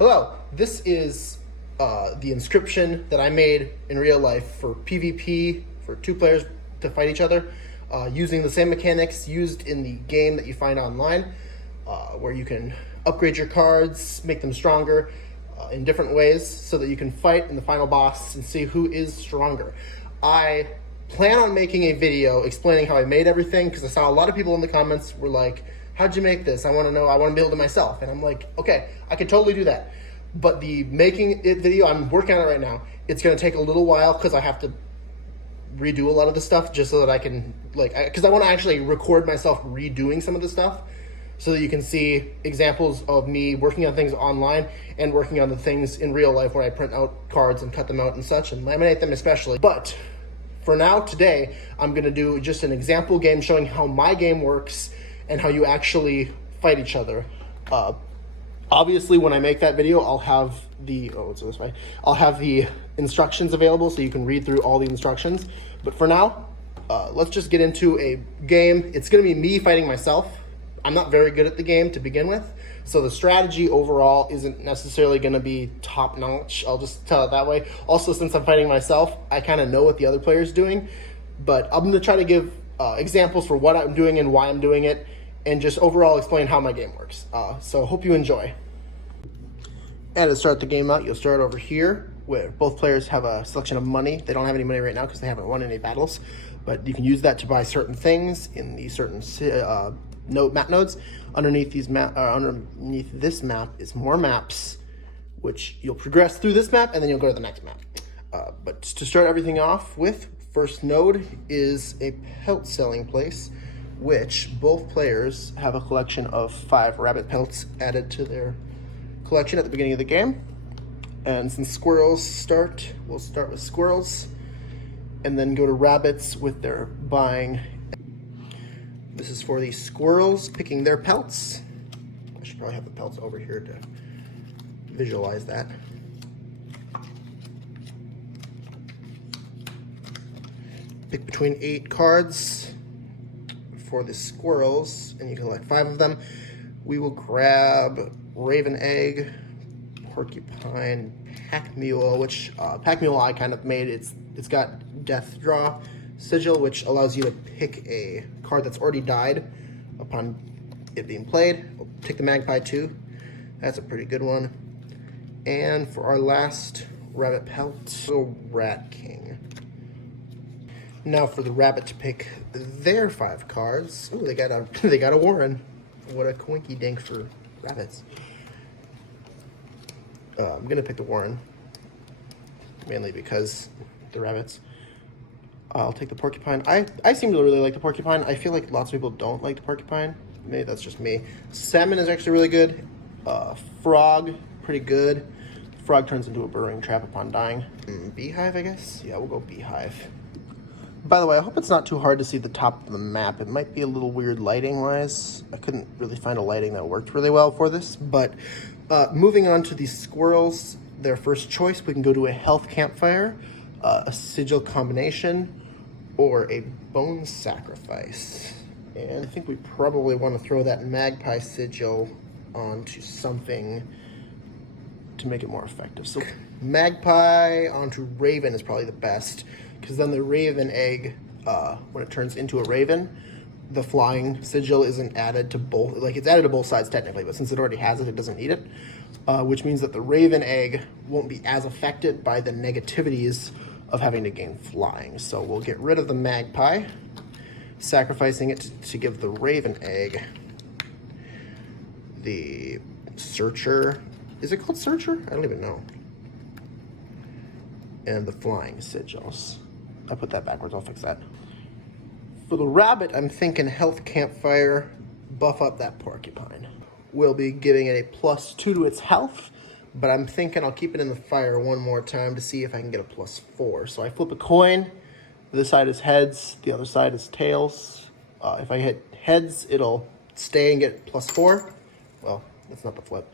Hello, this is the Inscryption that I made in real life for PvP, for two players to fight each other, using the same mechanics used in the game that you find online, where you can upgrade your cards, make them stronger in different ways so that you can fight in the final boss and see who is stronger. I plan on making a video explaining how I made everything because I saw a lot of people in the comments were like, how'd you make this? I want to know, I want to build it myself. And I'm like, okay, I could totally do that. But the making it video, I'm working on it right now. It's going to take a little while because I have to redo a lot of the stuff just so that I can, because I want to actually record myself redoing some of the stuff so that you can see examples of me working on things online and working on the things in real life where I print out cards and cut them out and such and laminate them especially. But for now, today, I'm going to do just an example game showing how my game works and how you actually fight each other. Obviously, when I make that video, I'll have the I'll have the instructions available so you can read through all the instructions. But for now, let's just get into a game. It's going to be me fighting myself. I'm not very good at the game to begin with, so the strategy overall isn't necessarily going to be top notch. I'll just tell it that way. Also, since I'm fighting myself, I kind of know what the other player's doing, but I'm going to try to give examples for what I'm doing and why I'm doing it, and just overall explain how my game works. So hope you enjoy. And to start the game out, you'll start over here where both players have a selection of money. They don't have any money right now because they haven't won any battles, but you can use that to buy certain things in the certain map nodes. Underneath this map is more maps, which you'll progress through this map and then you'll go to the next map. But to start everything off with, first node is a pelt selling place, which both players have a collection of 5 rabbit pelts added to their collection at the beginning of the game. And since squirrels start, we'll start with squirrels and then go to rabbits with their buying. This is for the squirrels picking their pelts. I should probably have the pelts over here to visualize that. Pick between 8 cards for the squirrels, and you can select 5 of them. We will grab Raven Egg, Porcupine, Pack Mule, which Pack Mule I kind of made. It's got Death Draw Sigil, which allows you to pick a card that's already died upon it being played. We'll take the Magpie too. That's a pretty good one. And for our last rabbit pelt, the Rat King. Now for the rabbit to pick their 5 cards. Ooh, they got a Warren. What a coinky dink for rabbits. I'm gonna pick the Warren, mainly because the rabbits. I'll take the Porcupine. I seem to really like the Porcupine. I feel like lots of people don't like the Porcupine. Maybe that's just me. Salmon is actually really good. Frog, pretty good. Frog turns into a burrowing trap upon dying. Beehive, I guess? Yeah, we'll go Beehive. By the way, I hope it's not too hard to see the top of the map. It might be a little weird lighting-wise. I couldn't really find a lighting that worked really well for this. But moving on to the squirrels, their first choice, we can go to a health campfire, a sigil combination, or a bone sacrifice. And I think we probably want to throw that magpie sigil onto something to make it more effective. So magpie onto raven is probably the best, because then the raven egg, when it turns into a raven, the flying sigil isn't added to both, it's added to both sides technically, but since it already has it, it doesn't need it, which means that the raven egg won't be as affected by the negativities of having to gain flying. So we'll get rid of the magpie, sacrificing it to give the raven egg the searcher. Is it called searcher? I don't even know. And the flying sigils. I put that backwards, I'll fix that. For the rabbit, I'm thinking health campfire, buff up that porcupine. We'll be giving it a +2 to its health, but I'm thinking I'll keep it in the fire one more time to see if I can get a +4. So I flip a coin. This side is heads, the other side is tails. If I hit heads, it'll stay and get +4. Well, that's not the flip.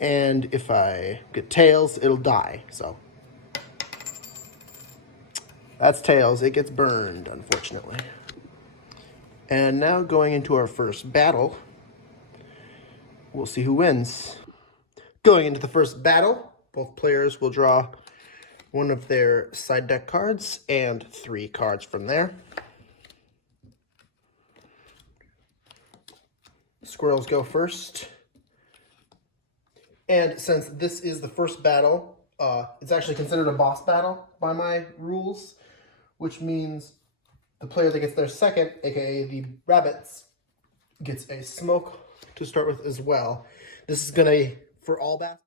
And if I get tails, it'll die, so. That's tails, it gets burned, unfortunately. And now going into our first battle, we'll see who wins. Going into the first battle, both players will draw one of their side deck cards and 3 cards from there. Squirrels go first. And since this is the first battle, it's actually considered a boss battle by my rules, which means the player that gets there second, aka the rabbits, gets a smoke to start with as well. This is going to, for all battles.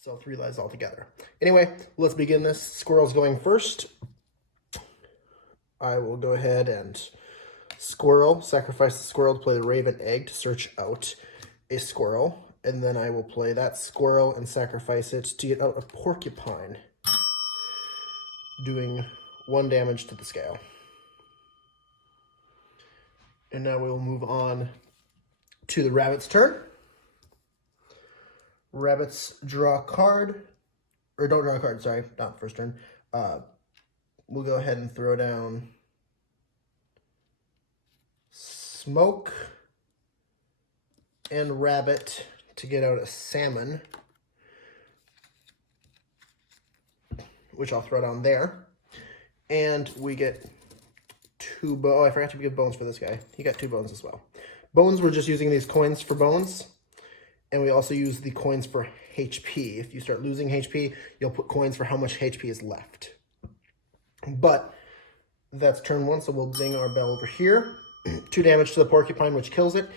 So 3 lives altogether. Anyway, let's begin this. Squirrel's going first. I will go ahead and sacrifice the squirrel to play the raven egg to search out a squirrel. And then I will play that squirrel and sacrifice it to get out a porcupine, doing 1 damage to the scale. And now we'll move on to the rabbit's turn. Rabbits draw a card, or don't draw a card, sorry, not the first turn. We'll go ahead and throw down smoke and rabbit to get out a salmon, which I'll throw down there. And we get 2 bones. Oh, I forgot to give bones for this guy. He got 2 bones as well. Bones, we're just using these coins for bones. And we also use the coins for HP. If you start losing HP, you'll put coins for how much HP is left. But that's turn 1, so we'll ding our bell over here. 2 damage to the porcupine, which kills it.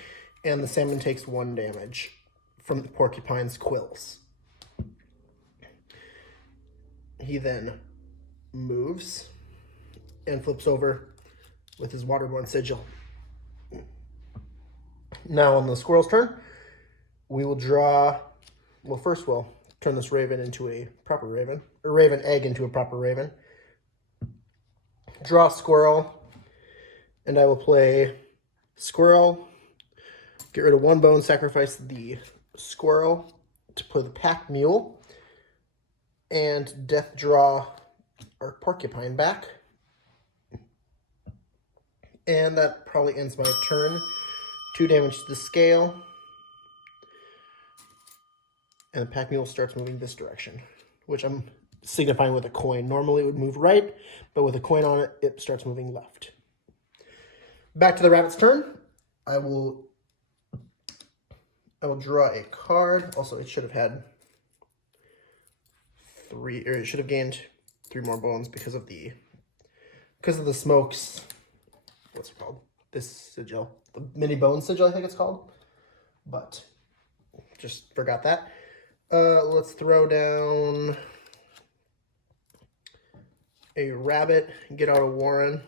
And the salmon takes 1 damage from the porcupine's quills. He then moves and flips over with his waterborne sigil. Now on the squirrel's turn, we will draw, well, first we'll turn this raven into a proper raven, or raven egg into a proper raven. Draw squirrel, and I will play squirrel, get rid of 1 bone, sacrifice the squirrel to play the pack mule, and death draw our porcupine back. And that probably ends my turn. 2 damage to the scale. And the pack mule starts moving this direction, which I'm signifying with a coin. Normally it would move right, but with a coin on it, it starts moving left. Back to the rabbit's turn. I will draw a card. Also, it should have had 3, or it should have gained 3 more bones because of the smokes. What's it called? This sigil, the mini bone sigil, I think it's called. But just forgot that. Let's throw down a rabbit, get out a warren,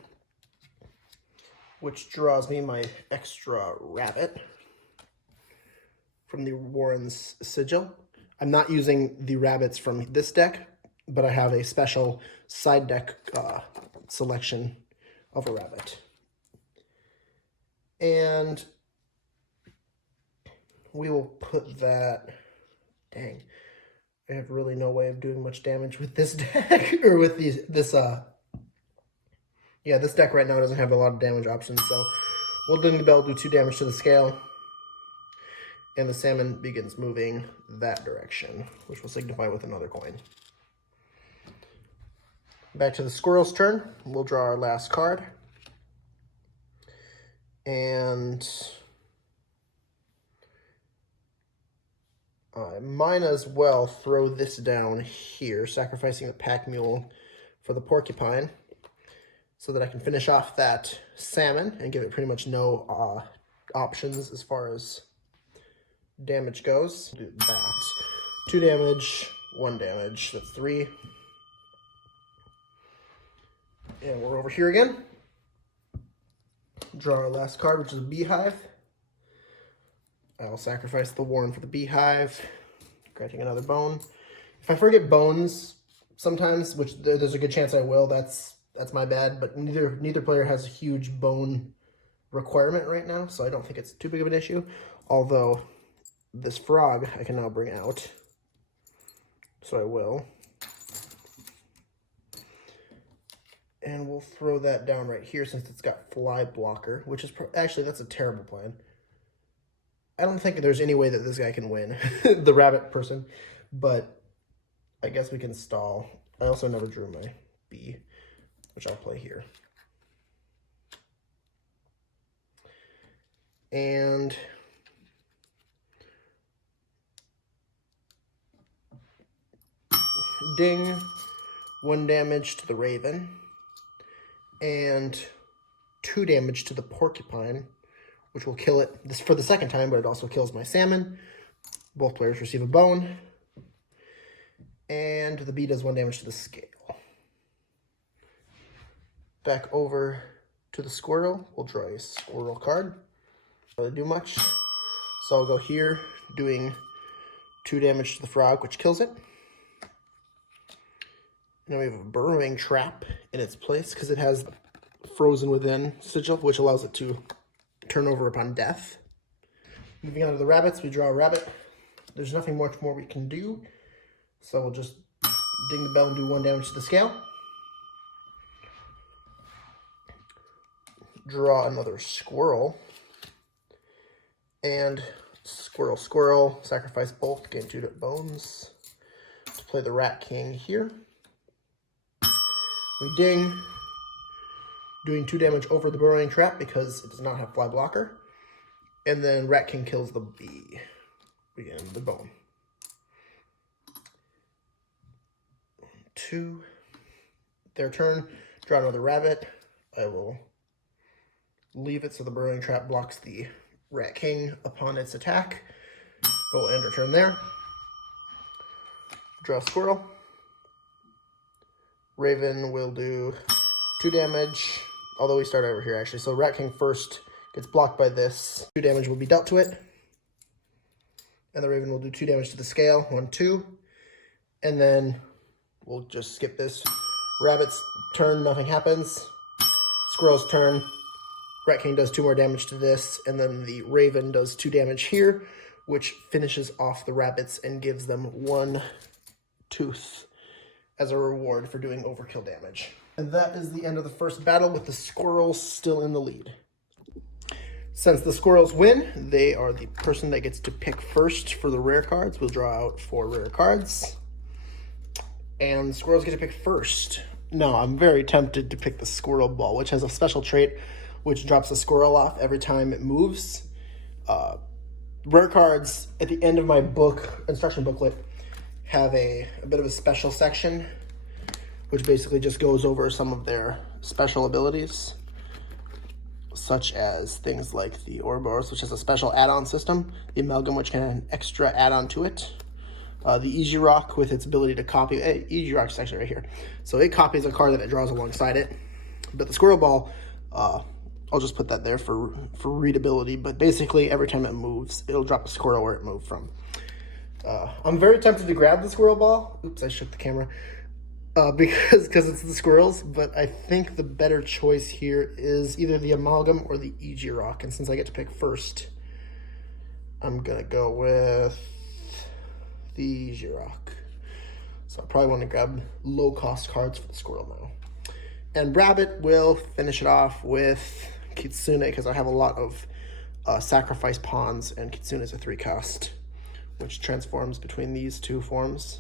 which draws me my extra rabbit from the warren's sigil. I'm not using the rabbits from this deck, but I have a special side deck selection of a rabbit. And we will put that... Dang, I have really no way of doing much damage with this deck, or with this deck right now doesn't have a lot of damage options, so we'll ding the bell, do 2 damage to the scale, and the salmon begins moving that direction, which will signify with another coin. Back to the squirrel's turn, we'll draw our last card, and I might as well throw this down here, sacrificing the pack mule for the porcupine, so that I can finish off that salmon and give it pretty much no options as far as damage goes. Do that. 2 damage, 1 damage, that's 3. And we're over here again. Draw our last card, which is a beehive. I'll sacrifice the warren for the beehive, granting another bone. If I forget bones sometimes, which there's a good chance I will, that's my bad, but neither player has a huge bone requirement right now, so I don't think it's too big of an issue. Although this frog I can now bring out, so I will. And we'll throw that down right here since it's got fly blocker, which is actually, that's a terrible plan. I don't think there's any way that this guy can win, the rabbit person, but I guess we can stall. I also never drew my bee, which I'll play here. And ding, 1 damage to the raven, and 2 damage to the porcupine, which will kill it this for the second time, but it also kills my salmon. Both players receive a bone. And the bee does 1 damage to the scale. Back over to the squirrel. We'll draw a squirrel card. Not really do much. So I'll go here, doing 2 damage to the frog, which kills it. Now we have a burrowing trap in its place because it has frozen within sigil, which allows it to turn over upon death. Moving on to the rabbits, we draw a rabbit. There's nothing much more we can do, so we'll just ding the bell and do 1 damage to the scale. Draw another squirrel. And squirrel, squirrel, sacrifice both, gain 2 bones. To play the rat king here. We ding, doing 2 damage over the burrowing trap because it does not have fly blocker. And then rat king kills the bee. We get the bone. 2. Their turn. Draw another rabbit. I will leave it so the burrowing trap blocks the rat king upon its attack. But we'll end our turn there. Draw a squirrel. Raven will do 2 damage, although we start over here actually. So rat king first gets blocked by this. 2 damage will be dealt to it. And the raven will do 2 damage to the scale, 1, 2. And then we'll just skip this. Rabbit's turn, nothing happens. Squirrel's turn. Rat king does 2 more damage to this. And then the raven does 2 damage here, which finishes off the rabbits and gives them 1 tooth as a reward for doing overkill damage. And that is the end of the first battle with the squirrels still in the lead. Since the squirrels win, they are the person that gets to pick first for the rare cards. We'll draw out 4 rare cards. And squirrels get to pick first. Now, I'm very tempted to pick the squirrel ball, which has a special trait which drops the squirrel off every time it moves. Rare cards at the end of my book, instruction booklet, have a bit of a special section, which basically just goes over some of their special abilities, such as things like the Ouroboros, which has a special add-on system, the Amalgam, which can have an extra add-on to it, the Easy Rock with its ability to copy. Easy Rock is actually right here, so it copies a card that it draws alongside it. But the Squirrel Ball, I'll just put that there for readability, but basically every time it moves, it'll drop a squirrel where it moved from. I'm very tempted to grab the Squirrel Ball. Oops, I shook the camera. Because it's the squirrels, but I think the better choice here is either the Amalgam or the Easy Rock. And since I get to pick first, I'm going to go with the Easy Rock. So I probably want to grab low-cost cards for the squirrel now. And Rabbit will finish it off with Kitsune, because I have a lot of sacrifice pawns, and Kitsune is a 3-cost, which transforms between these 2 forms.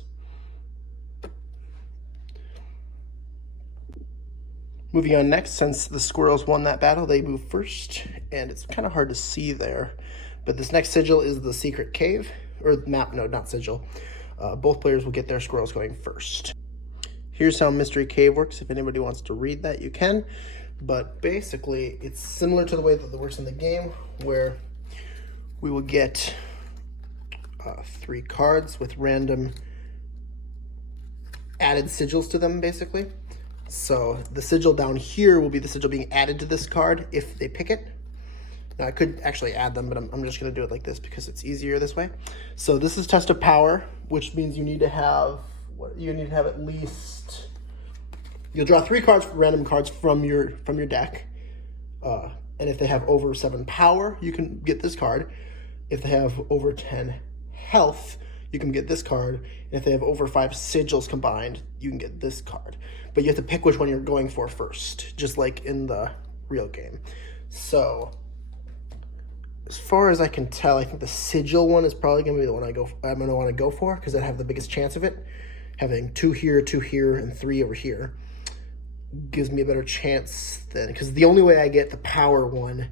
Moving on next, since the squirrels won that battle, they move first, and it's kind of hard to see there. But this next sigil is the secret cave, or map, no, not sigil. Both players will get their squirrels going first. Here's how Mystery Cave works. If anybody wants to read that, you can. But basically, it's similar to the way that it works in the game, where we will get 3 cards with random added sigils to them, basically. So the sigil down here will be the sigil being added to this card if they pick it. Now I could actually add them, but I'm just going to do it like this because it's easier this way. So this is Test of Power, which means you need to have at least, you'll draw 3 cards, random cards from your deck, And if they have over 7 power, you can get this card. If they have over 10 health, you can get this card. And if they have over 5 sigils combined, you can get this card. But you have to pick which one you're going for first, just like in the real game. So, as far as I can tell, I think the sigil one is probably going to be the one I'm going to want to go for, because I have the biggest chance of it. Having 2 here, and 3 over here gives me a better chance then, because the only way I get the power one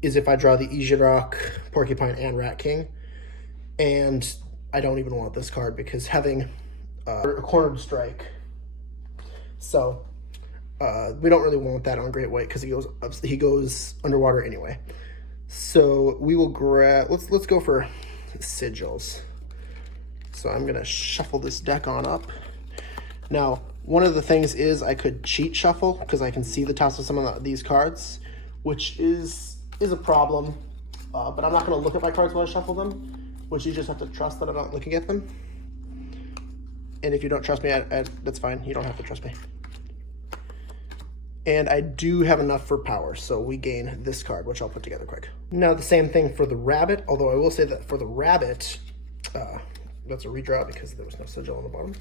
is if I draw the Ijirok, Porcupine, and Rat King. And I don't even want this card because having a cornered strike. So we don't really want that on Great White because he goes underwater anyway. So we will grab, let's go for sigils. So I'm gonna shuffle this deck on up. Now, one of the things is I could cheat shuffle because I can see the tops of some of these cards, which is a problem. But I'm not gonna look at my cards while I shuffle them, which you just have to trust that I'm not looking at them. And if you don't trust me, that's fine. You don't have to trust me. And I do have enough for power, so we gain this card, which I'll put together quick. Now the same thing for the rabbit, although I will say that for the rabbit, that's a redraw because there was no sigil on the bottom.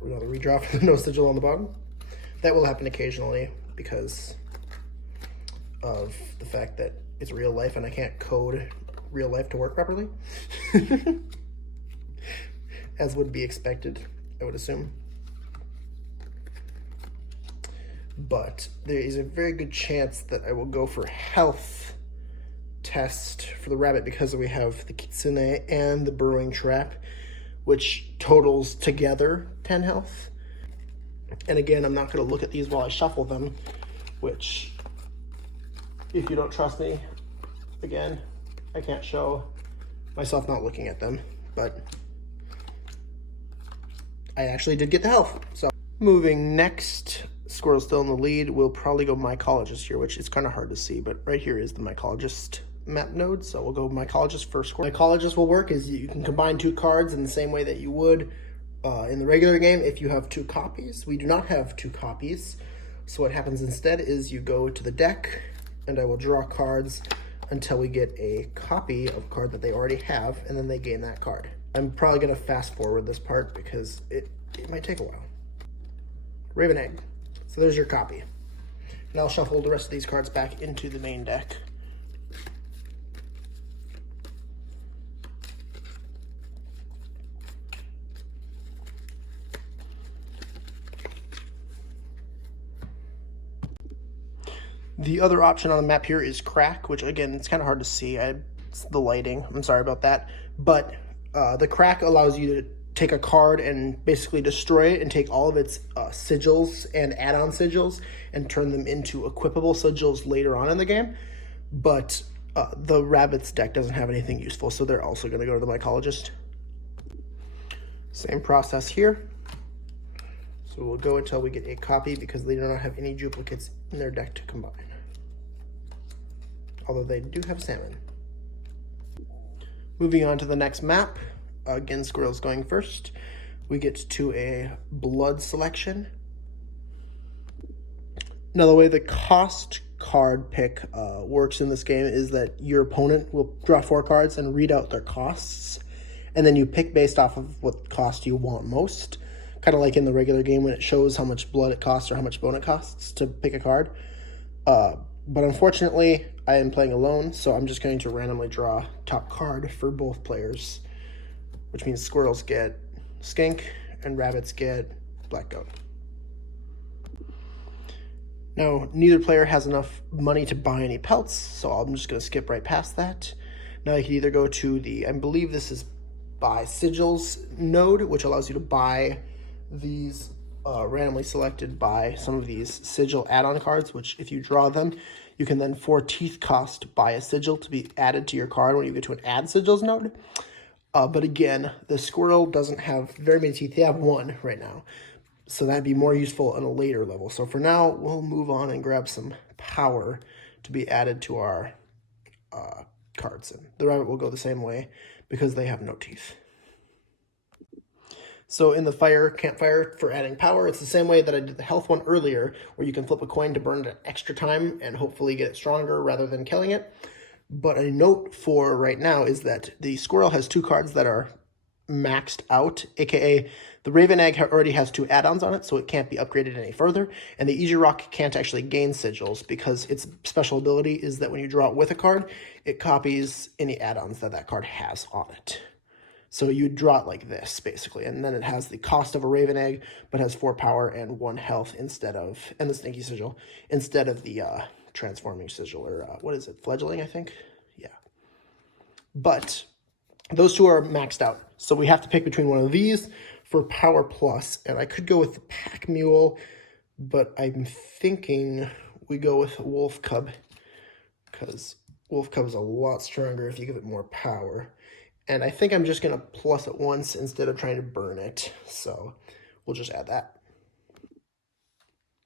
Or another redraw for no sigil on the bottom. That will happen occasionally because of the fact that it's real life and I can't code real life to work properly. As would be expected, I would assume. But there is a very good chance that I will go for health test for the rabbit because we have the Kitsune and the Burrowing Trap, which totals together 10 health. And again, I'm not going to look at these while I shuffle them, which, if you don't trust me, again, I can't show myself not looking at them, but I actually did get the health. So moving next, Squirrel's still in the lead. We'll probably go Mycologist here, which is kind of hard to see, but right here is the Mycologist map node. So we'll go Mycologist first. Mycologist will work is you can combine 2 cards in the same way that you would in the regular game if you have 2 copies. We do not have 2 copies. So what happens instead is you go to the deck and I will draw cards until we get a copy of a card that they already have, and then they gain that card. I'm probably going to fast forward this part because it might take a while. Raven Egg. So there's your copy. And I'll shuffle the rest of these cards back into the main deck. The other option on the map here is Crack, which again, it's kind of hard to see. It's the lighting. I'm sorry about that. But the Crack allows you to take a card and basically destroy it and take all of its sigils and add-on sigils and turn them into equipable sigils later on in the game. But the Rabbit's deck doesn't have anything useful, so they're also going to go to the Mycologist. Same process here. So we'll go until we get a copy because they do not have any duplicates in their deck to combine. Although they do have salmon. Moving on to the next map. Again, Squirrel's going first. We get to a blood selection. Now, the way the cost card pick works in this game is that your opponent will draw 4 cards and read out their costs. And then you pick based off of what cost you want most. Kind of like in the regular game when it shows how much blood it costs or how much bone it costs to pick a card. But unfortunately, I am playing alone, so I'm just going to randomly draw top card for both players, which means Squirrels get Skink and Rabbits get Black Goat. Now, neither player has enough money to buy any pelts, so I'm just going to skip right past that. Now you can either go to the, I believe this is buy sigils node, which allows you to buy these randomly selected by some of these sigil add-on cards, which if you draw them, you can then for teeth cost buy a sigil to be added to your card when you get to an add sigils node. But again, the Squirrel doesn't have very many teeth. They have 1 right now. So that'd be more useful on a later level. So for now, we'll move on and grab some power to be added to our cards. And the Rabbit will go the same way because they have no teeth. So in the campfire for adding power, it's the same way that I did the health one earlier, where you can flip a coin to burn it extra time and hopefully get it stronger rather than killing it. But a note for right now is that the squirrel has 2 cards that are maxed out, aka the Raven Egg already has 2 add-ons on it, so it can't be upgraded any further, and the Easy Rock can't actually gain sigils because its special ability is that when you draw it with a card, it copies any add-ons that card has on it. So you draw it like this, basically, and then it has the cost of a Raven Egg, but has 4 power and 1 health instead of, and the Stinky Sigil, instead of the Transforming Sigil, or what is it, Fledgling, I think? Yeah. But those 2 are maxed out, so we have to pick between one of these for power plus, and I could go with the Pack Mule, but I'm thinking we go with Wolf Cub, because Wolf Cub is a lot stronger if you give it more power. And I think I'm just going to plus it once instead of trying to burn it. So we'll just add that.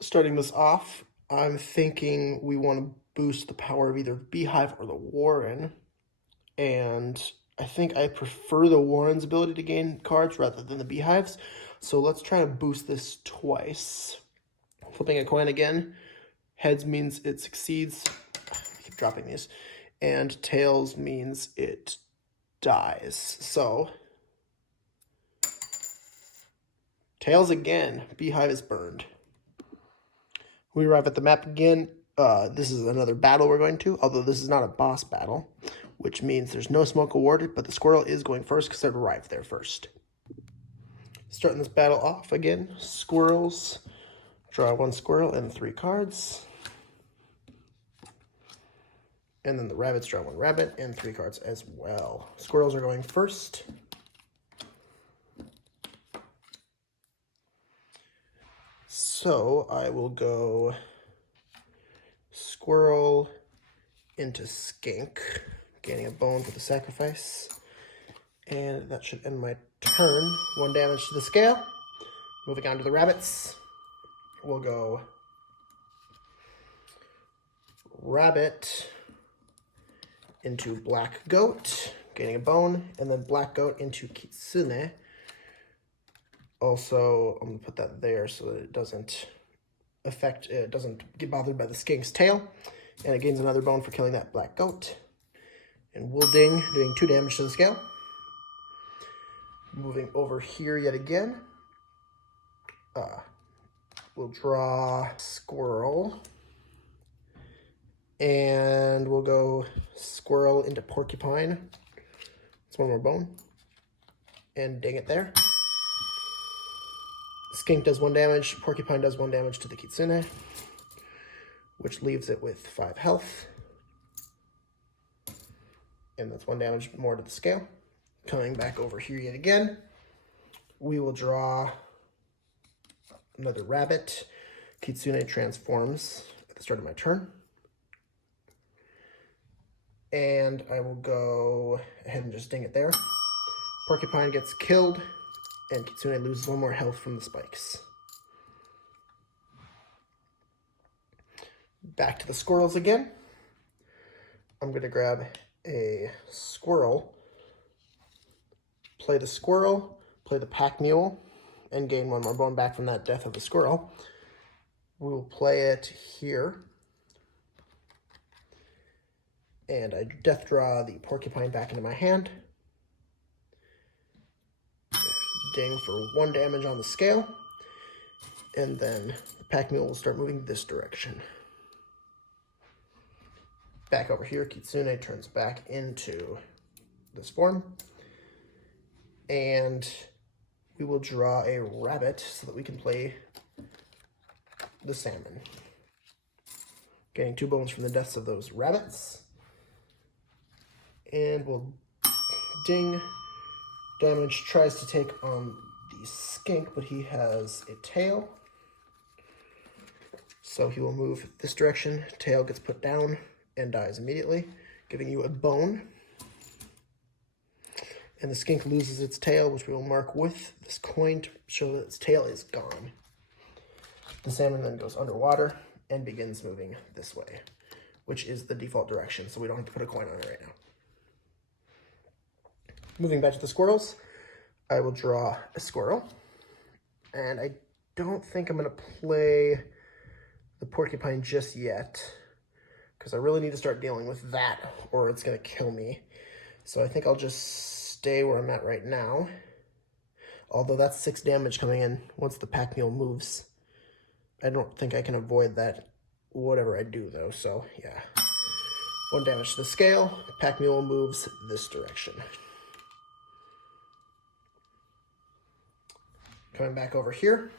Starting this off, I'm thinking we want to boost the power of either Beehive or the Warren. And I think I prefer the Warren's ability to gain cards rather than the Beehive's. So let's try to boost this twice. Flipping a coin again. Heads means it succeeds. I keep dropping these. And tails means it dies. So tails again. Beehive is burned. We arrive at the map again. This is another battle we're going to, although this is not a boss battle, which means there's no smoke awarded, but the squirrel is going first because it arrived there first. Starting this battle off again, squirrels. Draw 1 squirrel and 3 cards. And then the rabbits draw 1 rabbit and 3 cards as well. Squirrels are going first. So I will go squirrel into skink, gaining a bone for the sacrifice. And that should end my turn. 1 damage to the scale. Moving on to the rabbits. We'll go rabbit into black goat, gaining a bone, and then black goat into kitsune. Also, I'm gonna put that there so that it doesn't get bothered by the skink's tail, and it gains another bone for killing that black goat. And Wilding doing 2 damage to the scale. Moving over here yet again. We'll draw squirrel. And we'll go squirrel into porcupine. It's 1 more bone. And ding it there. Skink does 1 damage. Porcupine does 1 damage to the kitsune, which leaves it with 5 health. And that's 1 damage more to the scale. Coming back over here yet again, we will draw another rabbit. Kitsune transforms at the start of my turn. And I will go ahead and just ding it there. Porcupine gets killed, and Kitsune loses 1 more health from the spikes. Back to the squirrels again. I'm going to grab a squirrel, play the squirrel, play the pack mule, and gain 1 more bone back from that death of the squirrel. We will play it here. And I death draw the porcupine back into my hand. Ding for 1 damage on the scale. And then the pack mule will start moving this direction. Back over here, Kitsune turns back into this form. And we will draw a rabbit so that we can play the salmon. Getting 2 bones from the deaths of those rabbits. And we'll ding. Damage tries to take on the skink, but he has a tail. So he will move this direction. Tail gets put down and dies immediately, giving you a bone. And the skink loses its tail, which we will mark with this coin to show that its tail is gone. The salmon then goes underwater and begins moving this way, which is the default direction, so we don't have to put a coin on it right now. Moving back to the squirrels, I will draw a squirrel. And I don't think I'm going to play the porcupine just yet, because I really need to start dealing with that or it's going to kill me. So I think I'll just stay where I'm at right now. Although that's 6 damage coming in once the pack mule moves. I don't think I can avoid that whatever I do though, so yeah. 1 damage to the scale. Pack mule moves this direction. Coming back over here,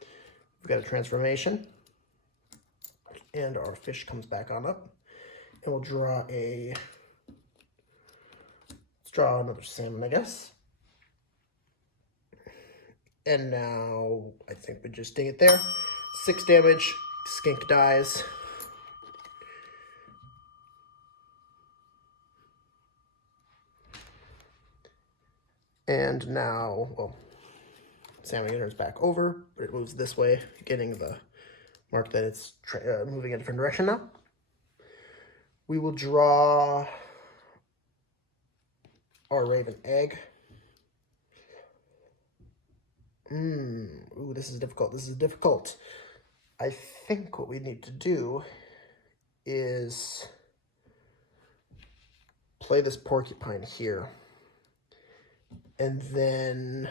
we've got a transformation, and our fish comes back on up, and we'll draw let's draw another salmon, I guess. And now I think we just ding it there. 6 damage, skink dies. And now, well, salmon turns back over, but it moves this way, getting the mark that it's moving a different direction now. We will draw our raven egg. Ooh, this is difficult. This is difficult. I think what we need to do is play this porcupine here. And then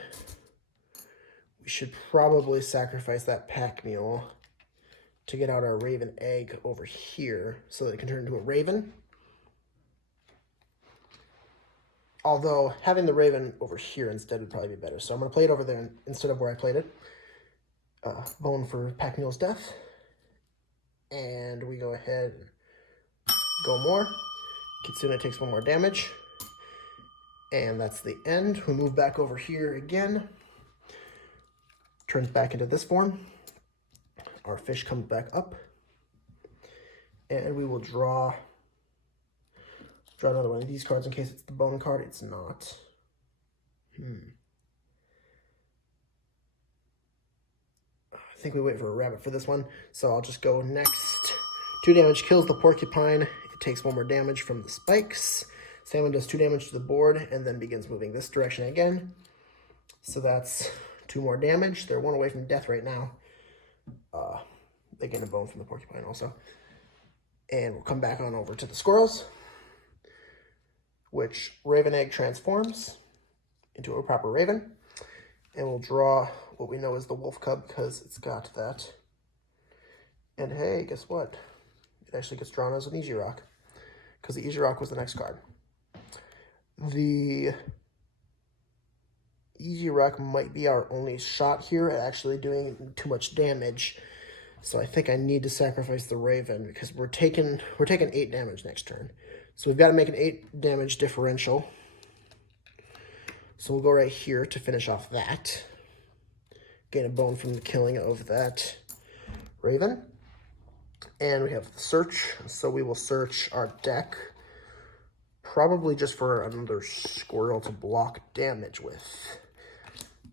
we should probably sacrifice that pack mule to get out our raven egg over here so that it can turn into a raven. Although having the raven over here instead would probably be better. So I'm going to play it over there instead of where I played it. Bone for pack mule's death. And we go ahead and go more. Kitsune takes 1 more damage. And that's the end. We move back over here again. Turns back into this form. Our fish comes back up. And we will draw another one of these cards in case it's the bone card. It's not. I think we wait for a rabbit for this one. So I'll just go next. 2 damage kills the porcupine. It takes 1 more damage from the spikes. Salmon does 2 damage to the board and then begins moving this direction again. So that's 2 more damage. They're 1 away from death right now. They gain a bone from the porcupine also. And we'll come back on over to the squirrels, which raven egg transforms into a proper raven. And we'll draw what we know is the wolf cub because it's got that. And hey, guess what? It actually gets drawn as an easy rock because the easy rock was the next card. The easy rock might be our only shot here at actually doing too much damage. So I think I need to sacrifice the raven because we're taking 8 damage next turn. So we've got to make an 8 damage differential. So we'll go right here to finish off that. Gain a bone from the killing of that raven. And we have the search. So we will search our deck. Probably just for another squirrel to block damage with.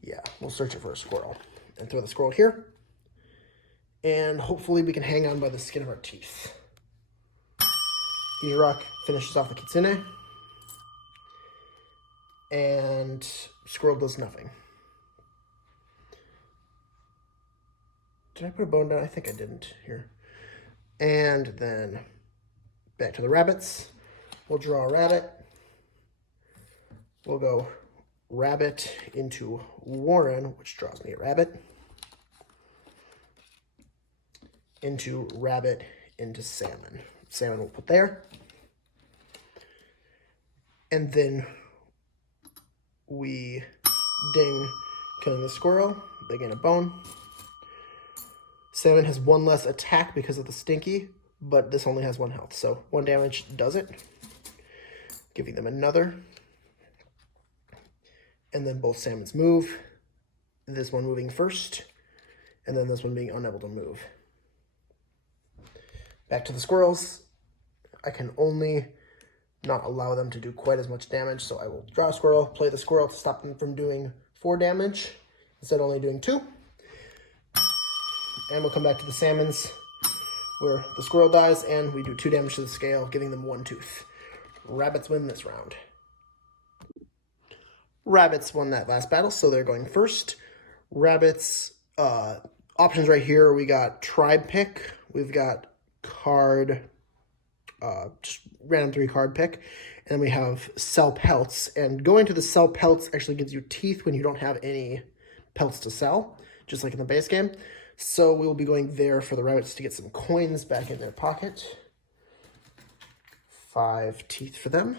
Yeah, we'll search it for a squirrel. And throw the squirrel here. And hopefully we can hang on by the skin of our teeth. Easy rock finishes off the kitsune. And squirrel does nothing. Did I put a bone down? I think I didn't here. And then back to the rabbits. We'll draw a rabbit. We'll go rabbit into Warren, which draws me a rabbit. Into rabbit into salmon. Salmon we'll put there. And then we ding, killing the squirrel. They gain a bone. Salmon has 1 less attack because of the stinky, but this only has 1 health. So 1 damage does it. Giving them another. And then both salmons move. This one moving first, and then this one being unable to move. Back to the squirrels. I can only not allow them to do quite as much damage, so I will draw a squirrel, play the squirrel to stop them from doing 4 damage, instead of only doing 2. And we'll come back to the salmons, where the squirrel dies, and we do 2 damage to the scale, giving them 1 tooth. Rabbits win this round. Rabbits won that last battle, so they're going first. Rabbits, options right here, we got tribe pick, we've got card, just random 3 card pick, and then we have sell pelts. And going to the sell pelts actually gives you teeth when you don't have any pelts to sell, just like in the base game. So we will be going there for the rabbits to get some coins back in their pocket. 5 teeth for them.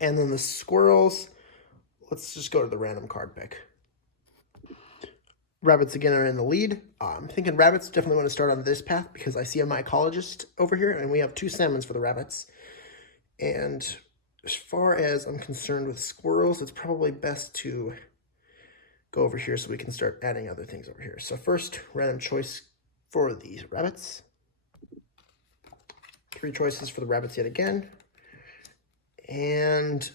And then the squirrels, let's just go to the random card pick. Rabbits again are in the lead. I'm thinking rabbits definitely want to start on this path because I see a mycologist over here, and we have 2 salmons for the rabbits. And as far as I'm concerned with squirrels, it's probably best to go over here so we can start adding other things over here. So first, random choice for the rabbits. 3 choices for the rabbits yet again. And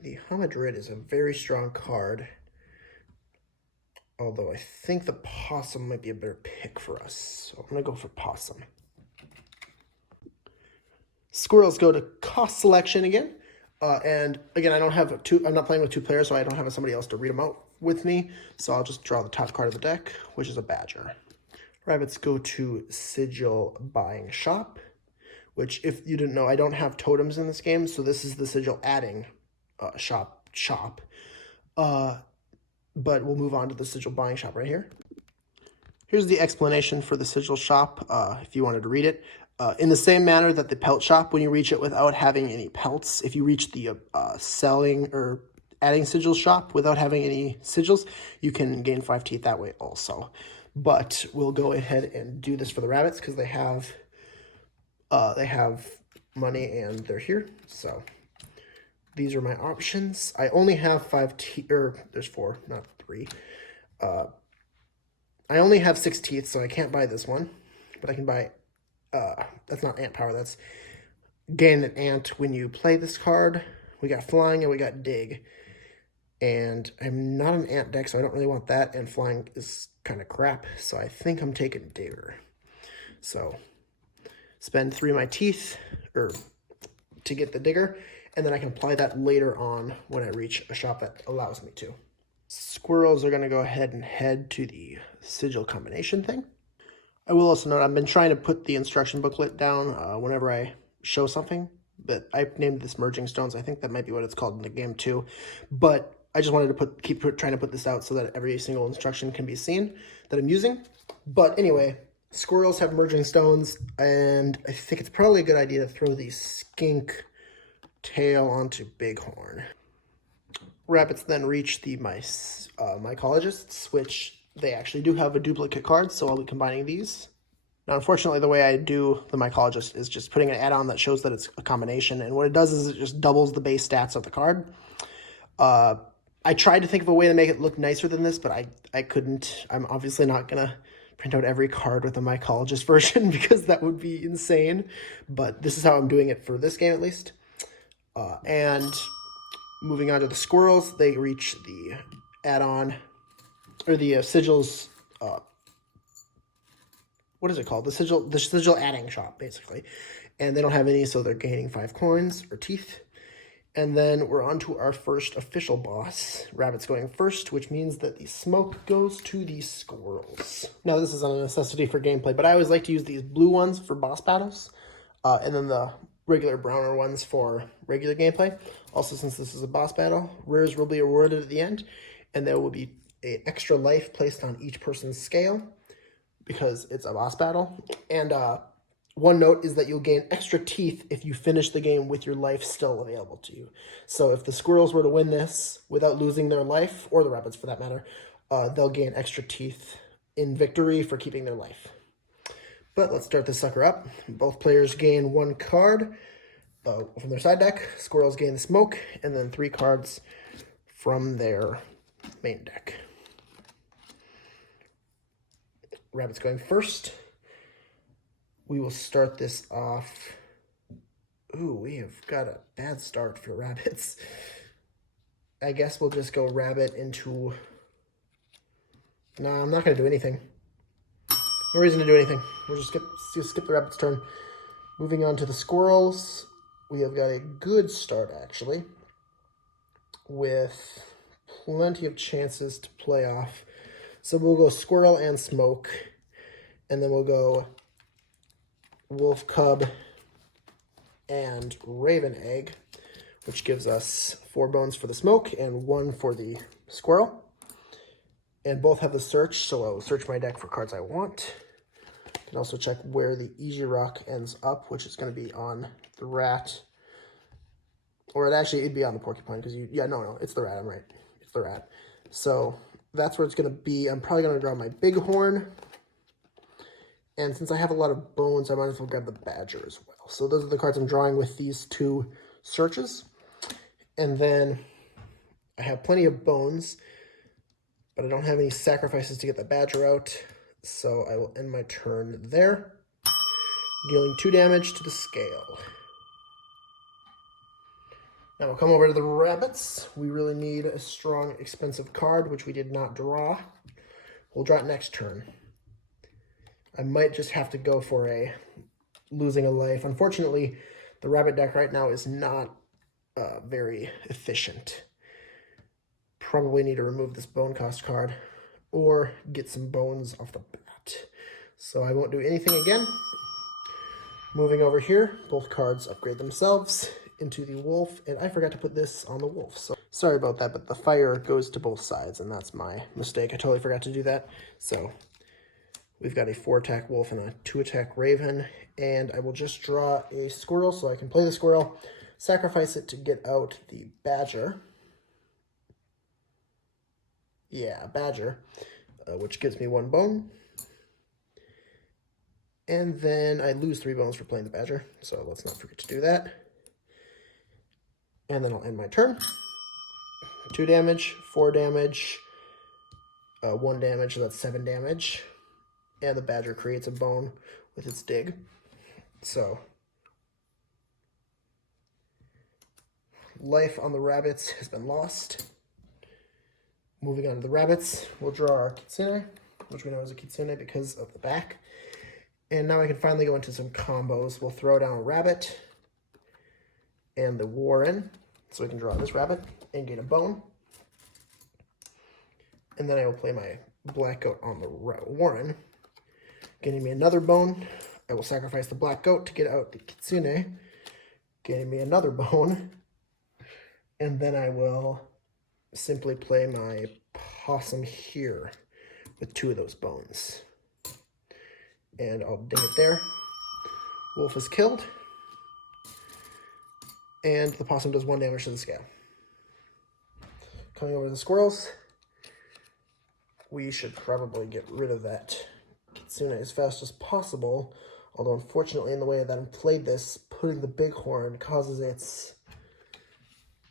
the Hamadrid is a very strong card. Although I think the possum might be a better pick for us. So I'm going to go for possum. Squirrels go to cost selection again. And again, I'm not playing with 2 players, so I don't have somebody else to read them out with me. So I'll just draw the top card of the deck, which is a badger. Rabbits go to sigil buying shop, which if you didn't know, I don't have totems in this game. So this is the sigil adding shop. But we'll move on to the sigil buying shop right here. Here's the explanation for the sigil shop, if you wanted to read it. In the same manner that the pelt shop, when you reach it without having any pelts, if you reach the selling or adding sigil shop without having any sigils, you can gain 5 teeth that way also. But we'll go ahead and do this for the rabbits because they have money and they're here. So these are my options. I only have 5 teeth, or there's 4, not 3. I only have 6 teeth, so I can't buy this one. But I can buy, that's not ant power, that's gain an ant when you play this card. We got flying and we got dig. And I'm not an ant deck, so I don't really want that. And flying is kind of crap, so I think I'm taking digger. So spend 3 of my teeth to get the digger. And then I can apply that later on when I reach a shop that allows me to. Squirrels are going to go ahead and head to the sigil combination thing. I will also note I've been trying to put the instruction booklet down whenever I show something, but I named this merging stones. I think that might be what it's called in the game too. But I just wanted to keep trying to put this out so that every single instruction can be seen that I'm using. But anyway, squirrels have merging stones, and I think it's probably a good idea to throw the skink tail onto bighorn. Rabbits then reach the mycologists, which they actually do have a duplicate card, so I'll be combining these. Now, unfortunately, the way I do the mycologist is just putting an add-on that shows that it's a combination, and what it does is it just doubles the base stats of the card. I tried to think of a way to make it look nicer than this, but I couldn't. I'm obviously not going to print out every card with a mycologist version because that would be insane, but this is how I'm doing it for this game at least. And moving on to the squirrels, they reach the add-on, or the sigils, what is it called? The sigil adding shop, basically. And they don't have any, so they're gaining 5 coins, or teeth. And then we're on to our first official boss. Rabbit's going first, which means that the smoke goes to the squirrels. Now, this is a necessity for gameplay, but I always like to use these blue ones for boss battles, and then the regular browner ones for regular gameplay. Also, since this is a boss battle, rares will be awarded at the end, and there will be an extra life placed on each person's scale because it's a boss battle. And one note is that you'll gain extra teeth if you finish the game with your life still available to you. So if the squirrels were to win this without losing their life, or the rabbits for that matter, they'll gain extra teeth in victory for keeping their life. But let's start this sucker up. Both players gain 1 card from their side deck. Squirrels gain the smoke, and then 3 cards from their main deck. Rabbit's going first. We will start this off. Ooh, we have got a bad start for rabbits. I guess we'll just go rabbit into... No, I'm not going to do anything. No reason to do anything. We'll just skip the rabbit's turn. Moving on to the squirrels. We have got a good start, actually. with plenty of chances to play off. So we'll go squirrel and smoke, and then we'll go wolf cub and raven egg, which gives us 4 bones for the smoke and 1 for the squirrel. And both have the search, so I'll search my deck for cards I want. I can also check where the Easy Rock ends up, which is going to be on the rat. Or it'd be on the porcupine, because no, it's the rat, I'm right. It's the rat. So that's where it's going to be. I'm probably going to draw my bighorn. And since I have a lot of bones, I might as well grab the badger as well. So those are the cards I'm drawing with these 2 searches. And then I have plenty of bones, but I don't have any sacrifices to get the badger out. So I will end my turn there, dealing 2 damage to the scale. Now we'll come over to the rabbits. We really need a strong, expensive card, which we did not draw. We'll draw it next turn. I might just have to go for losing a life. Unfortunately, the rabbit deck right now is not very efficient. Probably need to remove this bone cost card or get some bones off the bat. So I won't do anything again. Moving over here, both cards upgrade themselves into the wolf, and I forgot to put this on the wolf. So sorry about that, but the fire goes to both sides, and that's my mistake. I totally forgot to do that. So we've got a 4-attack wolf and a 2-attack raven, and I will just draw a squirrel so I can play the squirrel, sacrifice it to get out the badger. Yeah, badger, which gives me 1 bone. And then I lose 3 bones for playing the badger, so let's not forget to do that. And then I'll end my turn. 2 damage, 4 damage, 1 damage, so that's 7 damage. And the badger creates a bone with its dig. So life on the rabbits has been lost. Moving on to the rabbits, we'll draw our kitsune, which we know is a kitsune because of the back. And now I can finally go into some combos. We'll throw down a rabbit and the warren, so we can draw this rabbit and gain a bone. And then I will play my black goat on the warren, getting me another bone. I will sacrifice the black goat to get out the kitsune, getting me another bone. And then I will simply play my possum here with 2 of those bones. And I'll ding it there. Wolf is killed. And the possum does 1 damage to the scale. Coming over to the squirrels, we should probably get rid of that kitsune as fast as possible. Although unfortunately, in the way that I played this, putting the bighorn causes its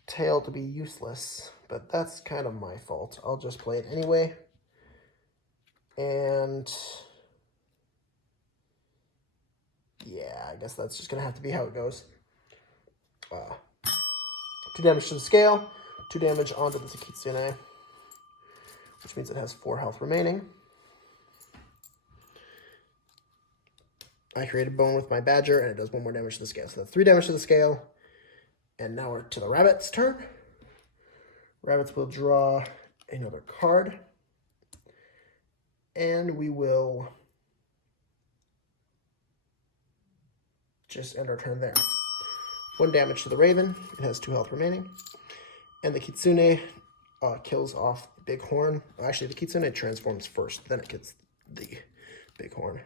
tail to be useless. But that's kind of my fault. I'll just play it anyway. And yeah, I guess that's just going to have to be how it goes. 2 damage to the scale, 2 damage onto the kitsune, which means it has 4 health remaining. I create a bone with my badger, and it does 1 more damage to the scale. So that's 3 damage to the scale. And now we're to the rabbit's turn. Rabbits will draw another card. And we will just end our turn there. 1 damage to the raven. It has 2 health remaining. And the kitsune kills off the bighorn. Actually, the kitsune transforms first, then it gets the bighorn.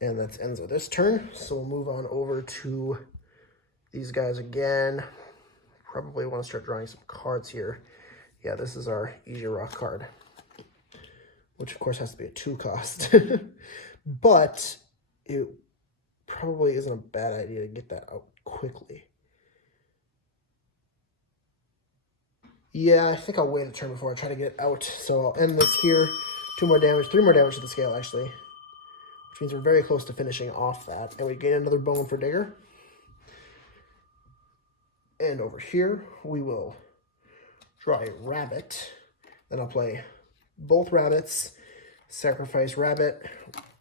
And that ends of this turn. So we'll move on over to these guys again. Probably want to start drawing some cards here. Yeah, this is our Easy Rock card, which of course has to be a 2 cost. But it probably isn't a bad idea to get that out quickly. Yeah, I think I'll wait a turn before I try to get it out. So I'll end this here. 2 more damage, 3 more damage to the scale, actually. Which means we're very close to finishing off that. And we gain another bone for Digger. And over here, we will draw a rabbit. Then I'll play both rabbits, sacrifice rabbit,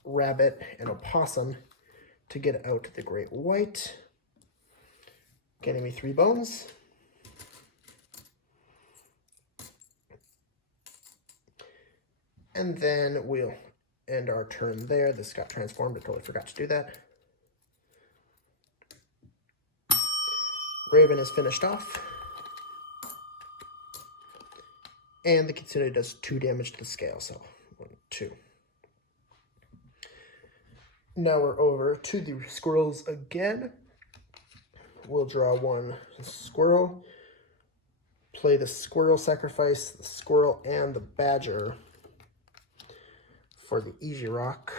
rabbit, and opossum to get out the great white. getting me 3 bones. And then we'll end our turn there. This got transformed. I totally forgot to do that. Raven is finished off. And the Kitsune does 2 damage to the scale, so 1, 2. Now we're over to the squirrels again. We'll draw 1 squirrel, play the squirrel, sacrifice the squirrel and the badger for the Easy Rock,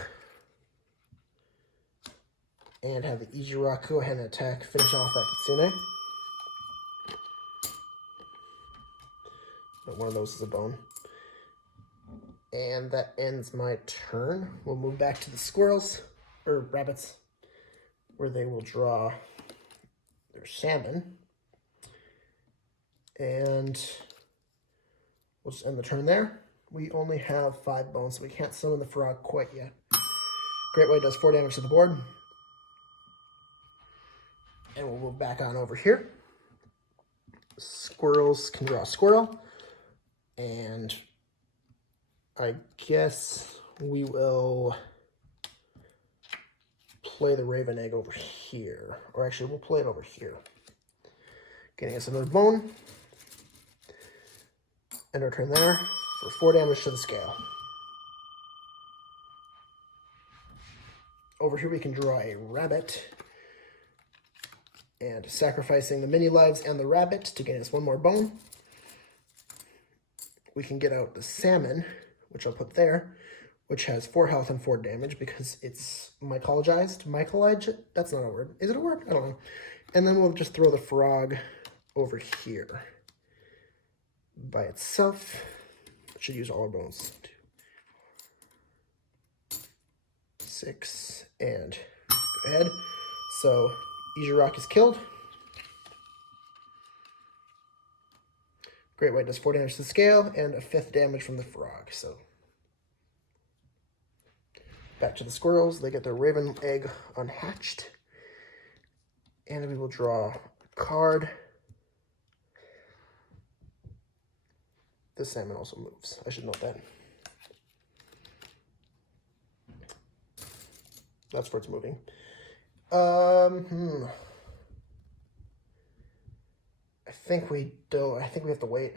and have the Easy Rock go ahead and attack, finish off that Kitsune. But one of those is a bone. And that ends my turn. We'll move back to the squirrels, or rabbits, where they will draw their salmon. And we'll just end the turn there. We only have 5 bones, so we can't summon the frog quite yet. Great White does 4 damage to the board. And we'll move back on over here. Squirrels can draw a squirrel. And I guess we will play the raven egg over here. Or actually, we'll play it over here. Getting us another bone. End our turn there for 4 damage to the scale. Over here we can draw a rabbit. And sacrificing the mini lives and the rabbit to gain us 1 more bone. We can get out the salmon, which I'll put there, which has 4 health and 4 damage because it's mycologized. That's not a word. Is it a word? I don't know. And then we'll just throw the frog over here by itself. It should use all our bones. 2, 6, and go ahead. So Easy Rock is killed. Great White does 4 damage to the scale and a 5th damage from the frog. So back to the squirrels. They get their raven egg unhatched. And we will draw a card. The salmon also moves. I should note that. That's where it's moving. I think we have to wait.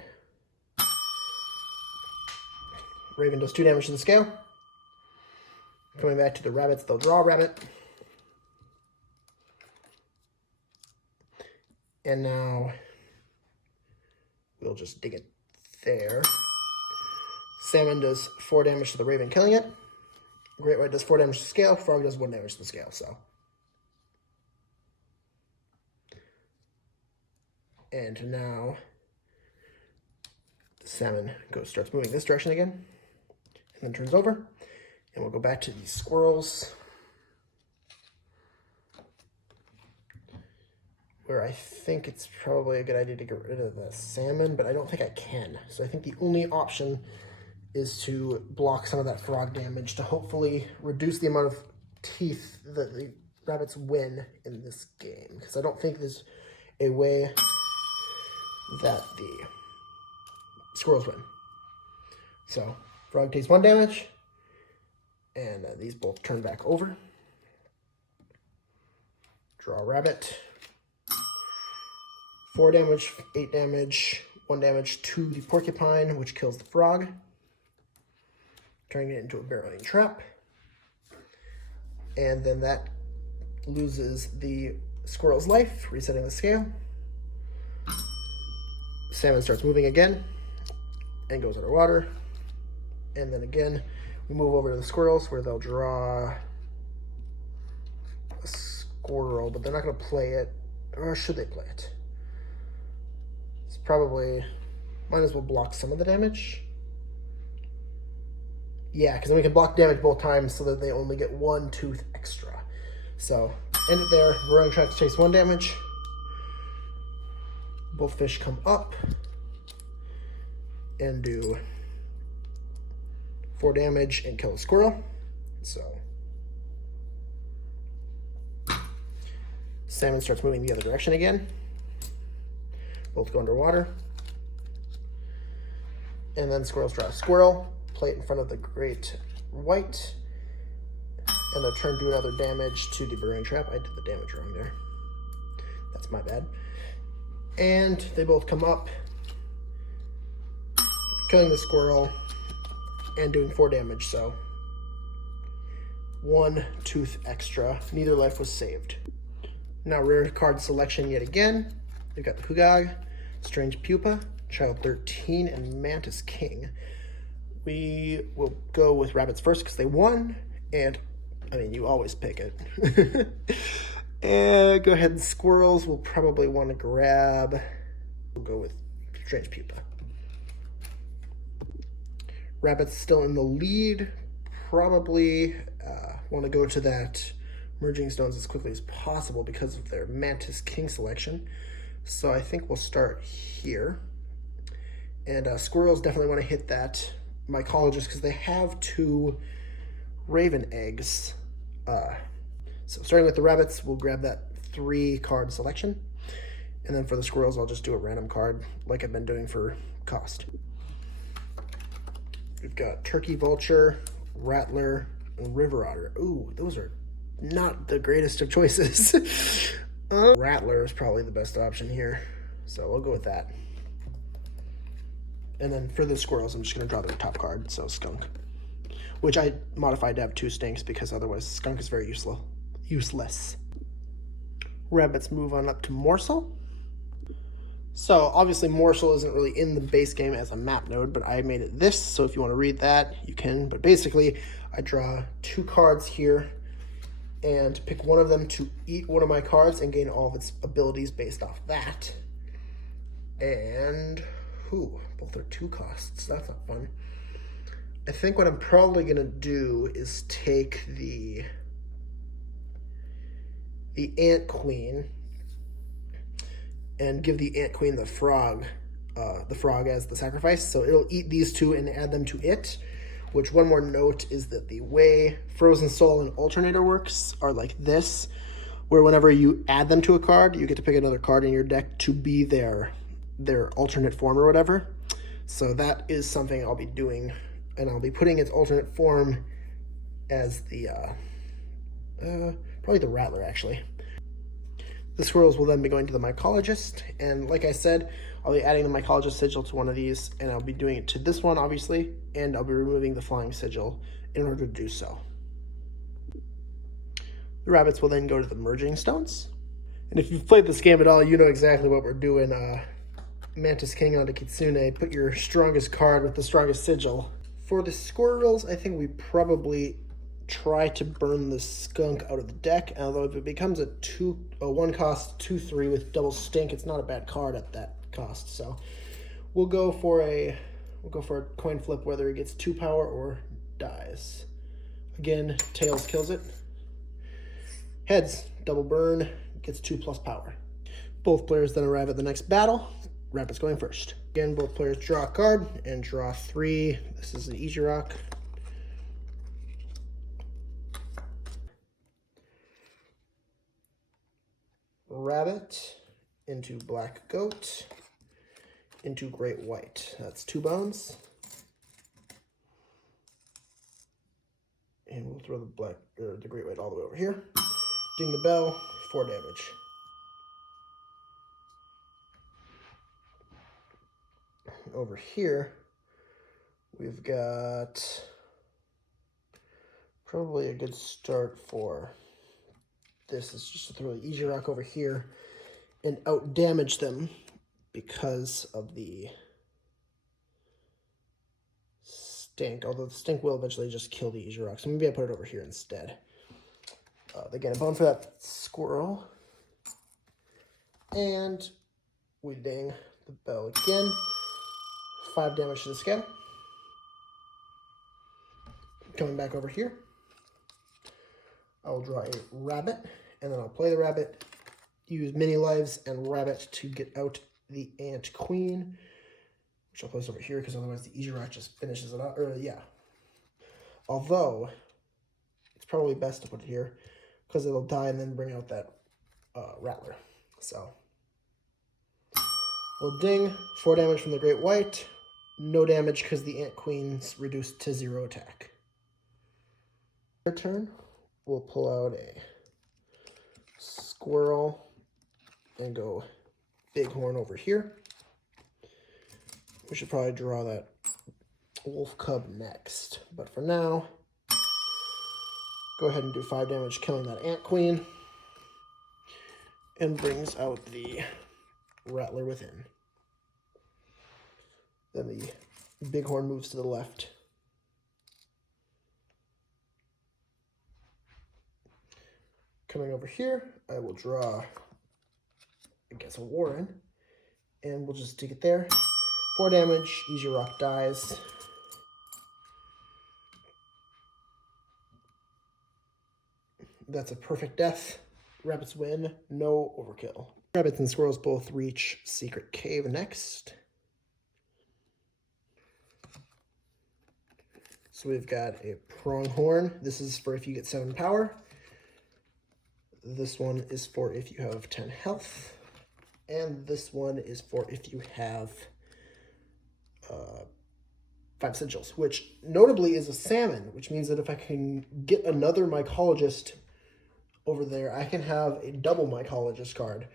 Raven does 2 damage to the scale. Coming back to the rabbits, they'll draw a rabbit. And now we'll just dig it there. Salmon does 4 damage to the raven, killing it. Great White does 4 damage to the scale. Frog does 1 damage to the scale, so. And now the salmon starts moving this direction again, and then turns over. And we'll go back to these squirrels, where I think it's probably a good idea to get rid of the salmon, but I don't think I can. So I think the only option is to block some of that frog damage to hopefully reduce the amount of teeth that the rabbits win in this game. Because I don't think there's a way that the squirrels win. So frog takes 1 damage, and these both turn back over. Draw a rabbit. 4 damage, 8 damage, 1 damage to the porcupine, which kills the frog, turning it into a barreling trap. And then that loses the squirrel's life, resetting the scale. Salmon starts moving again and goes underwater. And then again, we move over to the squirrels, where they'll draw a squirrel, but they're not going to play it. Or should they play it? It's probably, might as well block some of the damage. Yeah, because then we can block damage both times so that they only get 1 tooth extra. So, end it there. Roaring Tracks takes 1 damage. Both fish come up and do 4 damage and kill a squirrel. So salmon starts moving the other direction again. Both go underwater. And then squirrels draw a squirrel, play it in front of the great white, and their turn do another damage to the burrowing trap. I did the damage wrong there. That's my bad. And they both come up, killing the squirrel and doing 4 damage, so 1 tooth extra. Neither life was saved. Now rare card selection yet again. We've got the Hugag, Strange Pupa, Child 13, and Mantis King. We will go with rabbits first because they won, and I mean, you always pick it. And go ahead and squirrels. We'll probably want to grab. We'll go with Strange Pupa. Rabbits still in the lead. Probably want to go to that merging stones as quickly as possible because of their Mantis King selection. So I think we'll start here. And squirrels definitely want to hit that mycologist because they have 2 raven eggs. So starting with the rabbits, we'll grab that 3 card selection. And then for the squirrels, I'll just do a random card like I've been doing for cost. We've got Turkey Vulture, Rattler, and River Otter. Ooh, those are not the greatest of choices. Rattler is probably the best option here. So we'll go with that. And then for the squirrels, I'm just going to draw their top card, so Skunk. Which I modified to have 2 stinks because otherwise Skunk is very useless. Rabbits move on up to Morsel. So obviously Morsel isn't really in the base game as a map node, but I made it this, so if you want to read that, you can. But basically, I draw 2 cards here and pick one of them to eat one of my cards and gain all of its abilities based off that. And, both are 2 costs. That's not fun. I think what I'm probably going to do is take the Ant Queen and give the Ant Queen the frog as the sacrifice. So it'll eat these 2 and add them to it, which one more note is that the way Frozen Soul and Alternator works are like this, where whenever you add them to a card, you get to pick another card in your deck to be their alternate form or whatever. So that is something I'll be doing, and I'll be putting its alternate form as the, probably the Rattler actually. The squirrels will then be going to the mycologist, and like I said, I'll be adding the mycologist sigil to one of these, and I'll be doing it to this one, obviously, and I'll be removing the flying sigil in order to do so. The rabbits will then go to the merging stones, and if you've played this game at all, you know exactly what we're doing. Mantis King onto Kitsune, put your strongest card with the strongest sigil. For the squirrels, I think we probably try to burn the skunk out of the deck, although if it becomes a 1 cost 2/3 with double stink, it's not a bad card at that cost. So we'll go for a coin flip whether it gets 2 power or dies. Again, tails kills it. Heads, double burn, gets 2+ power. Both players then arrive at the next battle. Rabbit's going first. Again, both players draw a card and draw 3. This is an easy rock. Rabbit into black goat into great white. That's 2 bones. And we'll throw the great white all the way over here. Ding the bell, 4 damage. Over here, we've got probably a good start for this is just to throw the easy rock over here and out damage them because of the stink, although the stink will eventually just kill the easy rock, so maybe I put it over here instead. They get a bone for that squirrel, and we ding the bell again. 5 damage to the scale. Coming back over here, I'll draw a rabbit, and then I'll play the rabbit, use mini lives and rabbit to get out the Ant Queen, which I'll place over here because otherwise the easy rock just finishes it up. Although it's probably best to put it here because it'll die and then bring out that Rattler. So We'll ding, 4 damage from the Great White. No damage because the Ant Queen's reduced to 0 attack. Our turn, we'll pull out a squirrel and go bighorn over here. We should probably draw that wolf cub next, but for now, go ahead and do 5 damage, killing that Ant Queen, and brings out the Rattler within. Then the bighorn moves to the left. Coming over here, I will draw, I guess, a Warren, and we'll just stick it there. 4 damage, Easy Rock dies. That's a perfect death. Rabbits win, no overkill. Rabbits and squirrels both reach Secret Cave next. So we've got a pronghorn. This is for if you get 7 power. This one is for if you have 10 health. And this one is for if you have 5 sigils, which notably is a salmon, which means that if I can get another mycologist over there, I can have a double mycologist card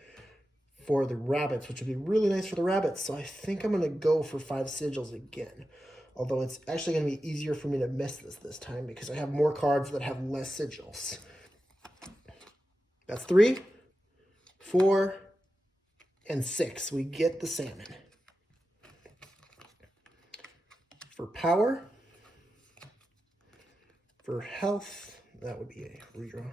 for the rabbits, which would be really nice for the rabbits. So I think I'm going to go for 5 sigils again. Although it's actually going to be easier for me to miss this time because I have more cards that have less sigils. That's 3, 4, and 6. We get the salmon. For power, for health, that would be a redraw.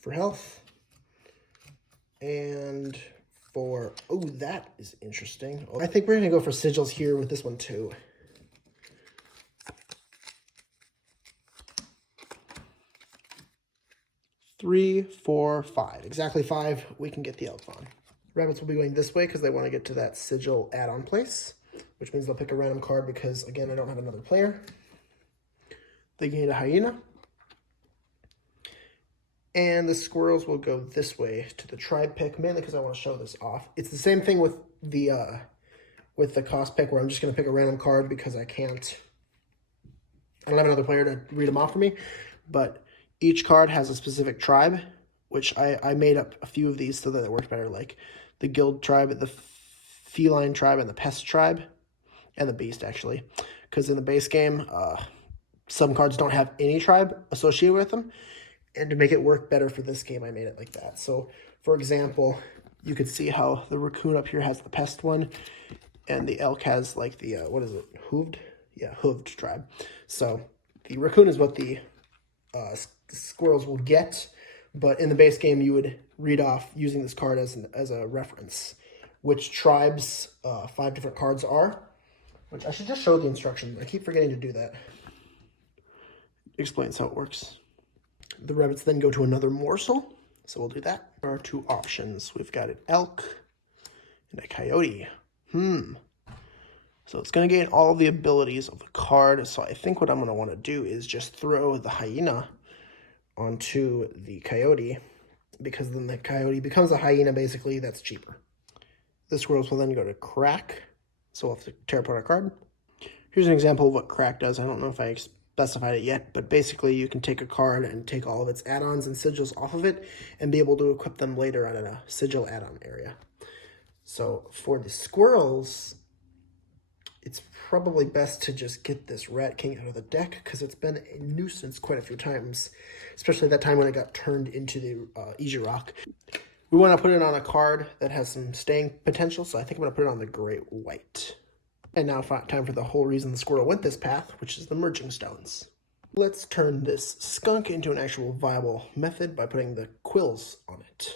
For health, and for, oh, that is interesting. I think we're going to go for sigils here with this one too. Three, 4, 5. Exactly 5. We can get the Elfon. Rabbits will be going this way because they want to get to that sigil add-on place, which means they'll pick a random card because, again, I don't have another player. They gain a hyena. And the squirrels will go this way to the tribe pick, mainly because I want to show this off. It's the same thing with the cost pick, where I'm just going to pick a random card because I don't have another player to read them off for me. But each card has a specific tribe, which I made up a few of these so that it works better, like the guild tribe, the feline tribe, and the pest tribe, and the beast, actually. Because in the base game, some cards don't have any tribe associated with them. And to make it work better for this game, I made it like that. So, for example, you could see how the raccoon up here has the pest one, and the elk has, like, the, what is it, hooved? Yeah, hooved tribe. So, the raccoon is what the squirrels will get, but in the base game, you would read off using this card as a reference which tribes 5 different cards are, which I should just show the instructions. I keep forgetting to do that. Explains how it works. The rabbits then go to another morsel, so we'll do that. There are 2 options. We've got an elk and a coyote. So it's going to gain all the abilities of the card, so I think what I'm going to want to do is just throw the hyena onto the coyote, because then the coyote becomes a hyena, basically. That's cheaper. The squirrels will then go to crack, so we'll have to tear apart our card. Here's an example of what crack does. I don't know if I specified it yet, but basically you can take a card and take all of its add-ons and sigils off of it and be able to equip them later on in a sigil add-on area. So for the squirrels, it's probably best to just get this Rat King out of the deck because it's been a nuisance quite a few times, especially that time when it got turned into the Easy Rock. We want to put it on a card that has some staying potential, so I think I'm going to put it on the Great White. And now time for the whole reason the squirrel went this path, which is the merging stones. Let's turn this skunk into an actual viable method by putting the quills on it.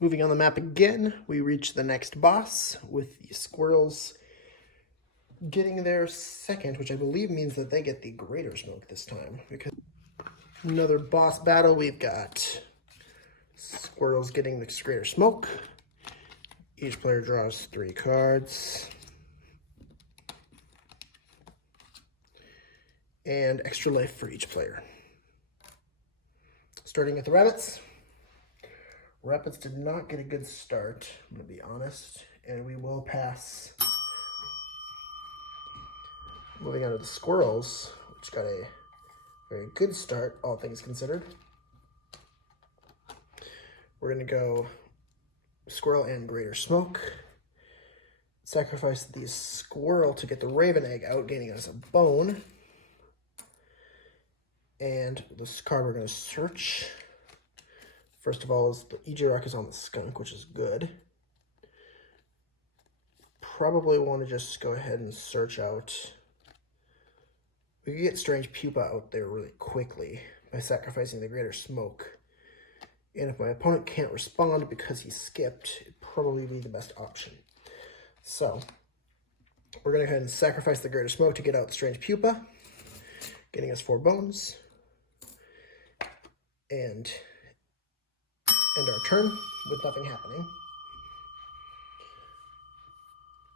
Moving on the map again, we reach the next boss with the squirrels getting their second, which I believe means that they get the greater smoke this time. Because another boss battle, we've got squirrels getting the greater smoke. Each player draws 3 cards. And extra life for each player. starting at the rabbits. Rabbits did not get a good start, I'm going to be honest, and we will pass. Moving on to the squirrels, which got a very good start, all things considered. We're going to go squirrel and greater smoke. Sacrifice the squirrel to get the raven egg out, gaining us a bone. And this card we're going to search. First of all, is the EJ Rock is on the skunk, which is good. Probably want to just go ahead and search out. We can get Strange Pupa out there really quickly by sacrificing the greater smoke. And if my opponent can't respond because he skipped, it'd probably be the best option. So we're going to go ahead and sacrifice the greater smoke to get out the Strange Pupa, getting us 4 bones. And end our turn with nothing happening.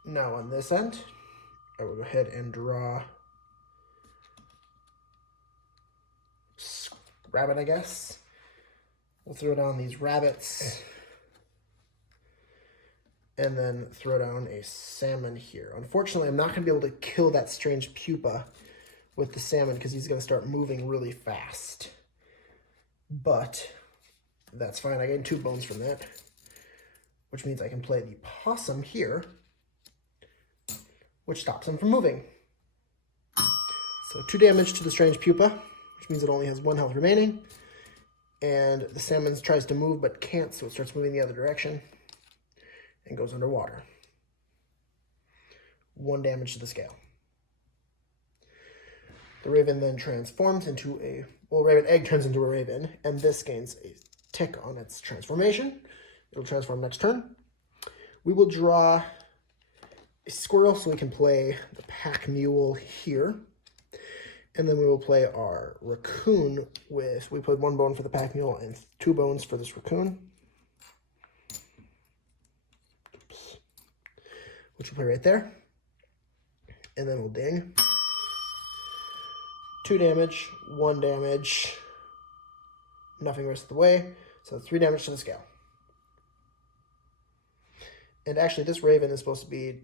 Now on this end, I will go ahead and draw rabbit, I guess. We'll throw down these rabbits and then throw down a salmon here. Unfortunately, I'm not going to be able to kill that Strange Pupa with the salmon because he's going to start moving really fast. But that's fine. I gain 2 bones from that, which means I can play the possum here, which stops him from moving. So 2 damage to the Strange Pupa, which means it only has 1 health remaining. And the salmon tries to move but can't, so it starts moving the other direction and goes underwater. 1 damage to the scale. The raven then transforms into a, well, raven egg turns into a raven, and this gains a tick on its transformation. It'll transform next turn. We will draw a squirrel so we can play the pack mule here. And then we will play our raccoon with, we put 1 bone for the pack mule and 2 bones for this raccoon. Oops. Which we'll play right there. And then we'll ding. 2 damage, 1 damage, nothing the rest of the way. So 3 damage to the scale. And actually this raven is supposed to be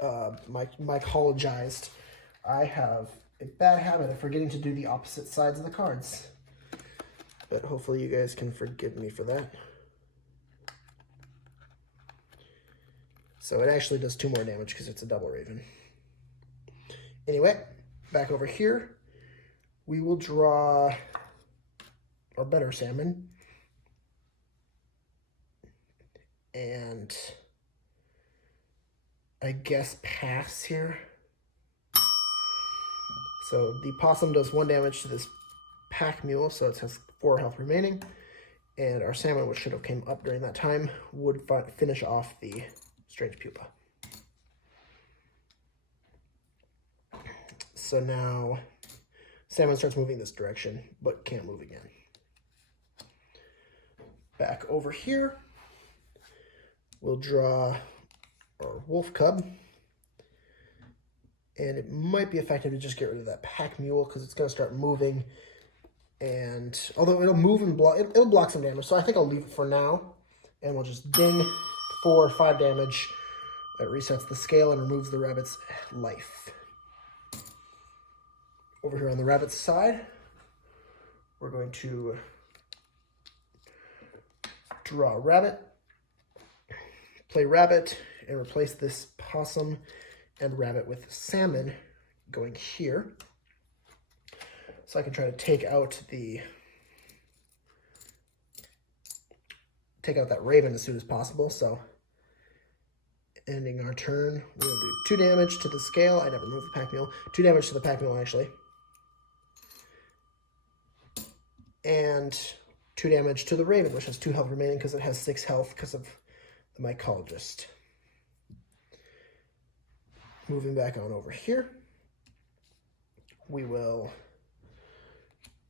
mycologized. I have a bad habit of forgetting to do the opposite sides of the cards. But hopefully you guys can forgive me for that. So it actually does 2 more damage because it's a double raven. Anyway, back over here, we will draw our better salmon. And I guess pass here. So the possum does 1 damage to this pack mule, so it has 4 health remaining. And our salmon, which should have came up during that time, would finish off the Strange Pupa. So now salmon starts moving this direction, but can't move again. Back over here, we'll draw our wolf cub. And it might be effective to just get rid of that pack mule because it's going to start moving. And although it'll move and block, it'll block some damage. So I think I'll leave it for now. And we'll just ding 4 or 5 damage. That resets the scale and removes the rabbit's life. Over here on the rabbit's side, we're going to draw a rabbit, play rabbit, and replace this possum and rabbit with salmon going here. So I can try to take out that raven as soon as possible. So ending our turn, we'll do 2 damage to the scale. I never moved the pack mule. 2 damage to the pack mule actually. And 2 damage to the raven, which has 2 health remaining because it has 6 health because of the mycologist. Moving back on over here, we will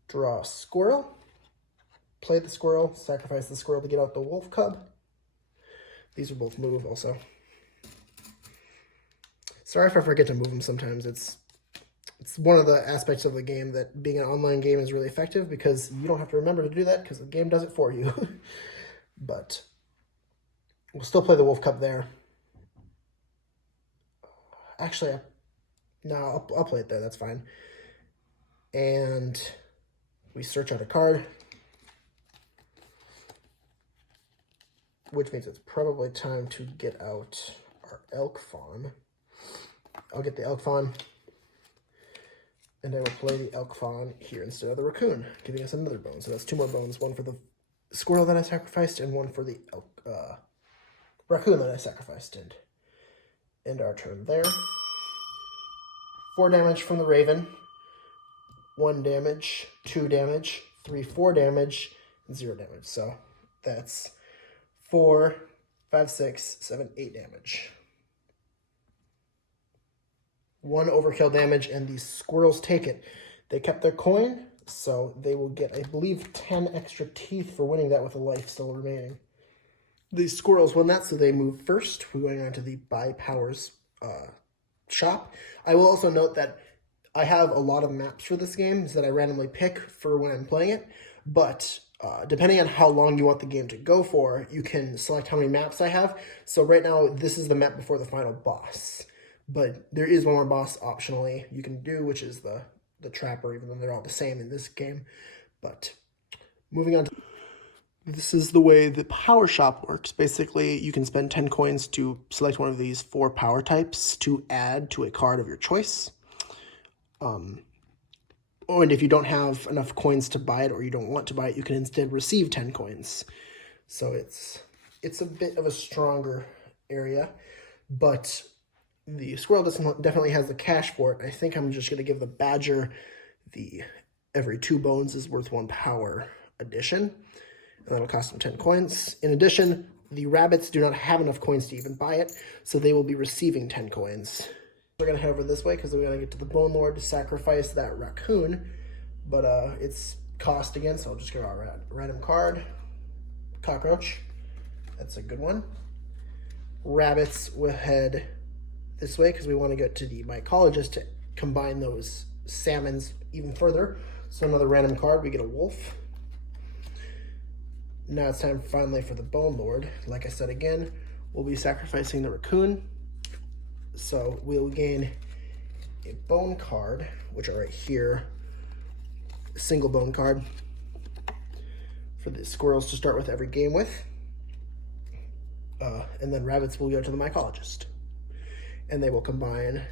draw a squirrel, play the squirrel, sacrifice the squirrel to get out the wolf cub. These will both move also. Sorry if I forget to move them sometimes. It's it's one of the aspects of the game that being an online game is really effective, because you don't have to remember to do that because the game does it for you. But we'll still play the Wolf Cup there. Actually, no, I'll play it there. That's fine. And we search out a card, which means it's probably time to get out our Elk Fawn. I'll get the Elk Fawn, and I will play the Elk Fawn here instead of the Raccoon, giving us another bone. So that's 2 more bones, one for the squirrel that I sacrificed and one for the Raccoon that I sacrificed. And end our turn there. 4 damage from the Raven, 1 damage, 2 damage, 3, 4 damage, 0 damage. So that's 4, 5, 6, 7, 8 damage. 1 overkill damage, and these squirrels take it. They kept their coin, so they will get, I believe, 10 extra teeth for winning that with a life still remaining. These squirrels won that, so they move first. We're going on to the Buy Powers shop. I will also note that I have a lot of maps for this game that I randomly pick for when I'm playing it, but depending on how long you want the game to go for, you can select how many maps I have. So right now, this is the map before the final boss, but there is one more boss optionally you can do, which is the Trapper, even though they're all the same in this game. But moving on to... This is the way the power shop works. Basically, you can spend 10 coins to select one of these 4 power types to add to a card of your choice. And if you don't have enough coins to buy it, or you don't want to buy it, you can instead receive 10 coins. So it's a bit of a stronger area, but the squirrel definitely has the cash for it. I think I'm just going to give the badger the every 2 bones is worth 1 power addition. And that'll cost them 10 coins. In addition, the rabbits do not have enough coins to even buy it, so they will be receiving 10 coins. We're going to head over this way because we're going to get to the Bone Lord to sacrifice that raccoon, but it's cost again, so I'll just go a random card. Cockroach. That's a good one. Rabbits will head this way because we want to get to the mycologist to combine those salmons even further. So another random card, we get a wolf. Now it's time finally for the Bone Lord. Like I said again, we'll be sacrificing the raccoon. So we'll gain a bone card, which are right here. A single bone card for the squirrels to start with every game with. And then rabbits will go to the mycologist. And they will combine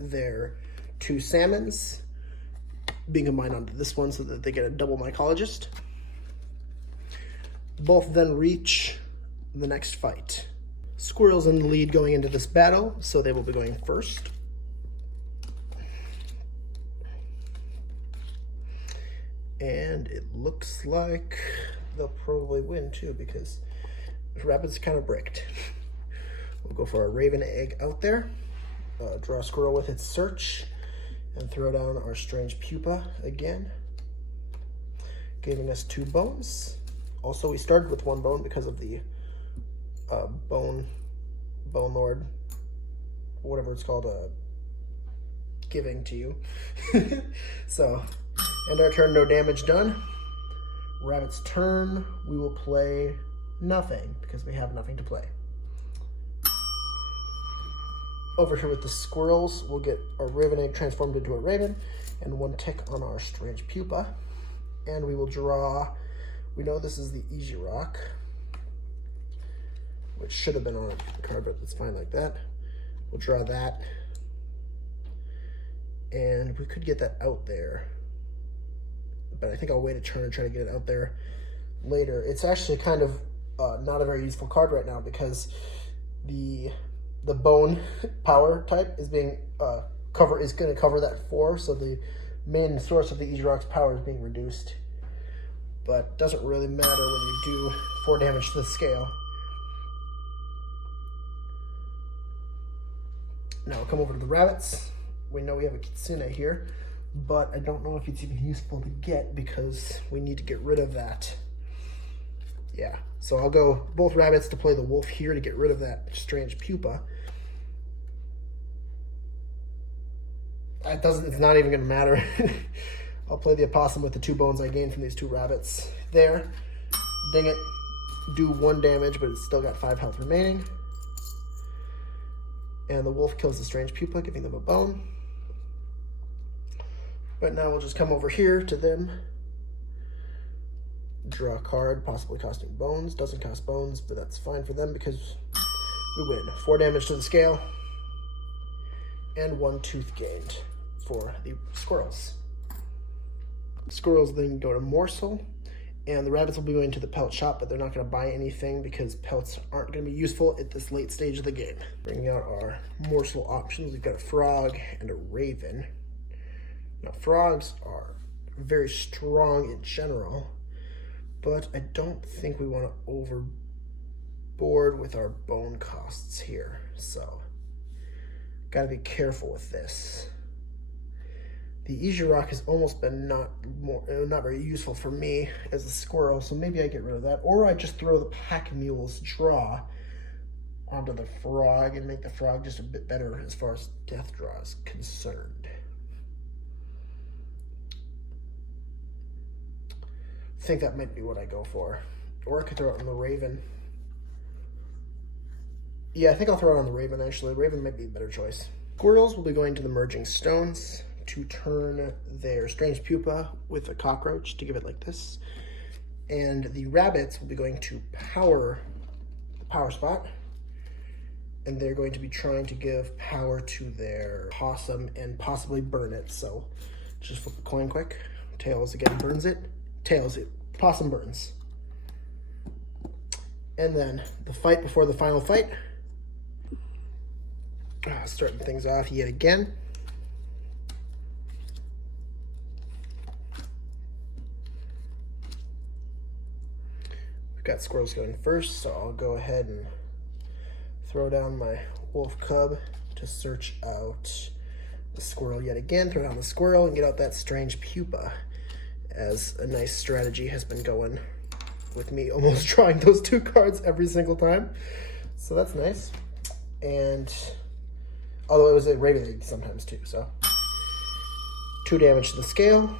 their 2 salmons being combined onto this one so that they get a double mycologist. Both then reach the next fight. Squirrel's in the lead going into this battle, so they will be going first. And it looks like they'll probably win too, because rabbit's kind of bricked. We'll go for a raven egg out there, draw a squirrel with its search, and throw down our strange pupa again, giving us 2 bones. Also, we started with 1 bone because of the Bone Lord, whatever it's called, giving to you. So, end our turn, no damage done. Rabbit's turn, we will play nothing because we have nothing to play. Over here with the squirrels, we'll get our raven egg transformed into a raven and 1 tick on our strange pupa. And we will draw, we know this is the Easy Rock, which should have been on a card, but it's fine like that. We'll draw that. And we could get that out there, but I think I'll wait a turn and try to get it out there later. It's actually kind of not a very useful card right now because the bone power type is being going to cover that 4, so the main source of the Easy Rock's power is being reduced. But doesn't really matter when you do 4 damage to the scale. Now we'll come over to the rabbits. We know we have a kitsune here, but I don't know if it's even useful to get because we need to get rid of that. Yeah, so I'll go both rabbits to play the wolf here to get rid of that strange pupa. It's not even gonna matter. I'll play the opossum with the 2 bones I gained from these 2 rabbits. There, ding it, do 1 damage, but it's still got 5 health remaining. And the wolf kills the strange pupa, giving them a bone. But now we'll just come over here to them, draw a card, possibly costing bones. Doesn't cost bones, but that's fine for them because we win. 4 damage to the scale, and 1 tooth gained for the squirrels. Squirrels then go to morsel, and the rabbits will be going to the pelt shop, but they're not going to buy anything because pelts aren't going to be useful at this late stage of the game. Bringing out our morsel options, we've got a frog and a raven. Now, frogs are very strong in general, but I don't think we want to overboard with our bone costs here, so got to be careful with this. The Easy Rock has almost been not very useful for me as a squirrel, so maybe I get rid of that, or I just throw the pack mule's draw onto the frog and make the frog just a bit better as far as death draw is concerned. I think that might be what I go for. Or I could throw it on the raven. Yeah, I think I'll throw it on the raven, actually. Raven might be a better choice. Squirrels will be going to the merging stones to turn their strange pupa with a cockroach to give it like this. And the rabbits will be going to power the power spot. And they're going to be trying to give power to their possum and possibly burn it. So just flip the coin quick. Tails again burns it. Tails, it possum burns. And then the fight before the final fight. Starting things off yet again. We've got squirrels going first, so I'll go ahead and throw down my wolf cub to search out the squirrel yet again. Throw down the squirrel and get out that strange pupa, as a nice strategy has been going with me almost drawing those 2 cards every single time. So that's nice. And although it was a raven league sometimes too, so 2 damage to the scale.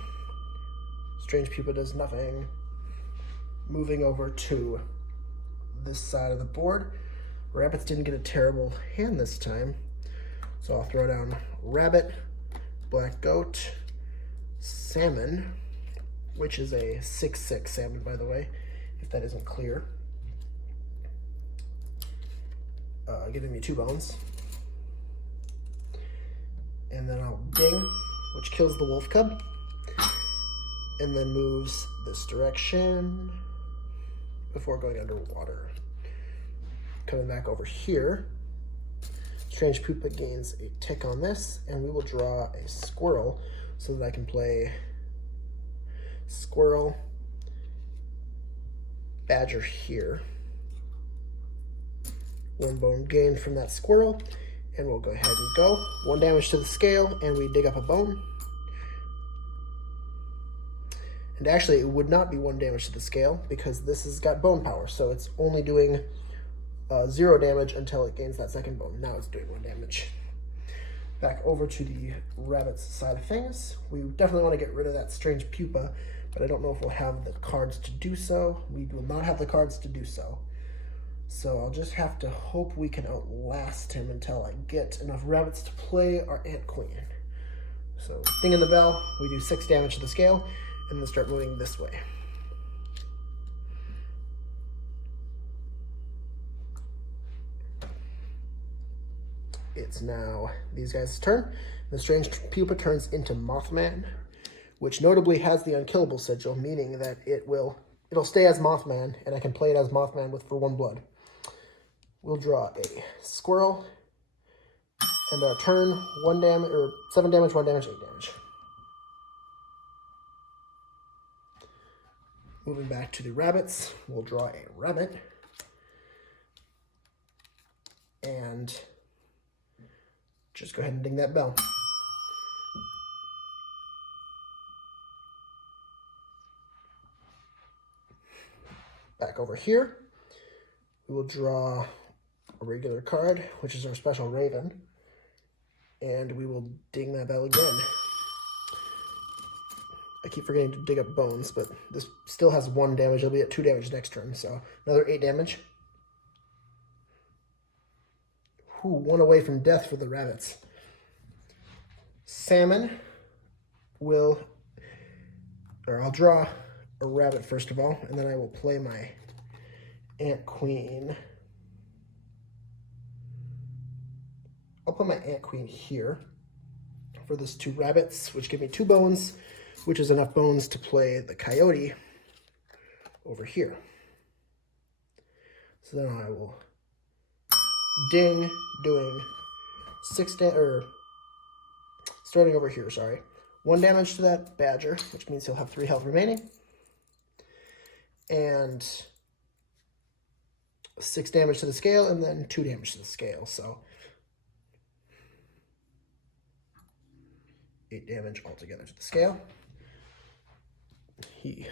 Strange pupa does nothing. Moving over to this side of the board. Rabbits didn't get a terrible hand this time, so I'll throw down rabbit, black goat, salmon, which is a 6/6 salmon, by the way, if that isn't clear. Giving me 2 bones. And then I'll ding, which kills the wolf cub, and then moves this direction before going underwater. Coming back over here, strange pupa gains a tick on this, and we will draw a squirrel so that I can play squirrel, badger here. 1 bone gained from that squirrel, and we'll go ahead and go. 1 damage to the scale, and we dig up a bone. And actually, it would not be 1 damage to the scale because this has got bone power, so it's only doing 0 damage until it gains that 2nd bone. Now it's doing 1 damage. Back over to the rabbit's side of things. We definitely want to get rid of that strange pupa, but I don't know if we'll have the cards to do so. We will not have the cards to do so. So I'll just have to hope we can outlast him until I get enough rabbits to play our Ant Queen. So dinging the bell, we do 6 damage to the scale, and then start moving this way. It's now these guys' turn. The strange pupa turns into Mothman, which notably has the unkillable sigil, meaning that it'll stay as Mothman, and I can play it as Mothman for 1 blood. We'll draw a squirrel, and our turn, 1 damage, or 7 damage, 1 damage, 8 damage. Moving back to the rabbits, we'll draw a rabbit, and just go ahead and ding that bell. Back over here, we will draw a regular card, which is our special raven. And we will ding that bell again. I keep forgetting to dig up bones, but this still has 1 damage. It'll be at 2 damage next turn, so another 8 damage. Ooh, 1 away from death for the rabbits. Salmon will, or I'll draw a rabbit first of all, and then I will play my Ant Queen. I'll put my Ant Queen here for this 2 rabbits, which give me 2 bones, which is enough bones to play the coyote over here. So then I will ding, doing 6 damage, starting over here, sorry. 1 damage to that badger, which means he'll have 3 health remaining. And 6 damage to the scale, and then 2 damage to the scale, so 8 damage altogether to the scale. He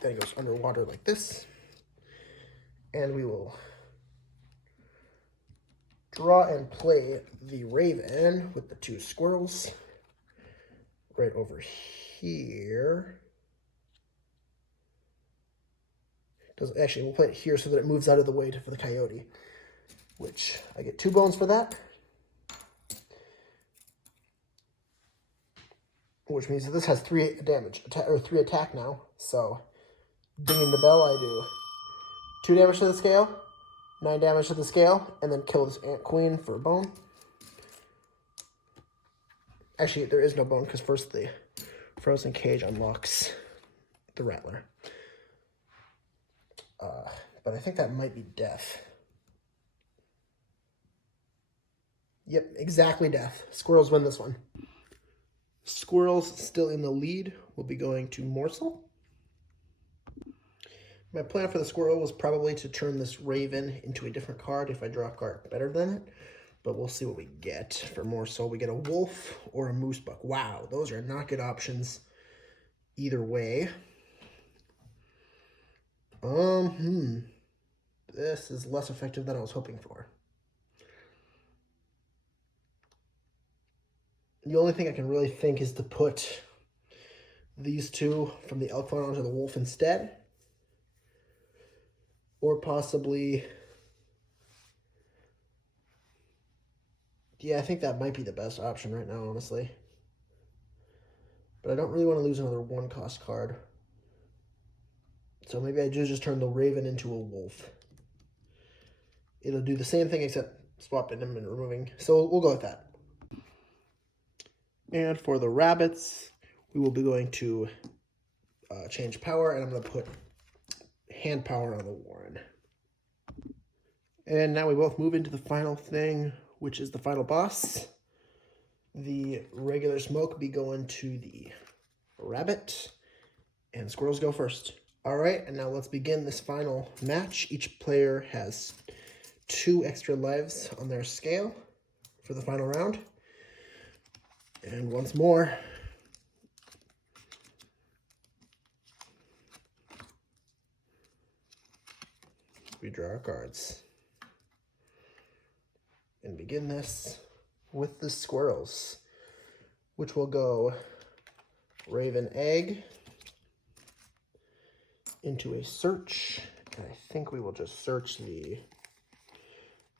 then goes underwater like this. And we will draw and play the raven with the 2 squirrels right over here. Actually, we'll play it here so that it moves out of the way for the coyote, which I get 2 bones for that. Which means that this has 3 damage, or 3 attack now. So, dinging the bell, I do 2 damage to the scale, 9 damage to the scale, and then kill this Ant Queen for a bone. Actually, there is no bone because first the frozen cage unlocks the rattler. But I think that might be death. Yep, exactly death. Squirrels win this one. Squirrels still in the lead will be going to Morsel. My plan for the squirrel was probably to turn this raven into a different card if I draw a card better than it. But we'll see what we get. For Morsel, we get a wolf or a moose buck. Wow, those are not good options either way. This is less effective than I was hoping for. The only thing I can really think is to put these 2 from the elk fawn onto the wolf instead. Or possibly... Yeah, I think that might be the best option right now, honestly. But I don't really want to lose another 1-cost card. So maybe I just turn the raven into a wolf. It'll do the same thing except swapping them and removing. So we'll go with that. And for the rabbits, we will be going to change power, and I'm going to put hand power on the Warren. And now we both move into the final thing, which is the final boss. The regular smoke be going to the rabbit, and squirrels go first. All right, and now let's begin this final match. Each player has 2 extra lives on their scale for the final round. And once more, we draw our cards. And begin this with the squirrels, which will go raven egg into a search. And I think we will just search the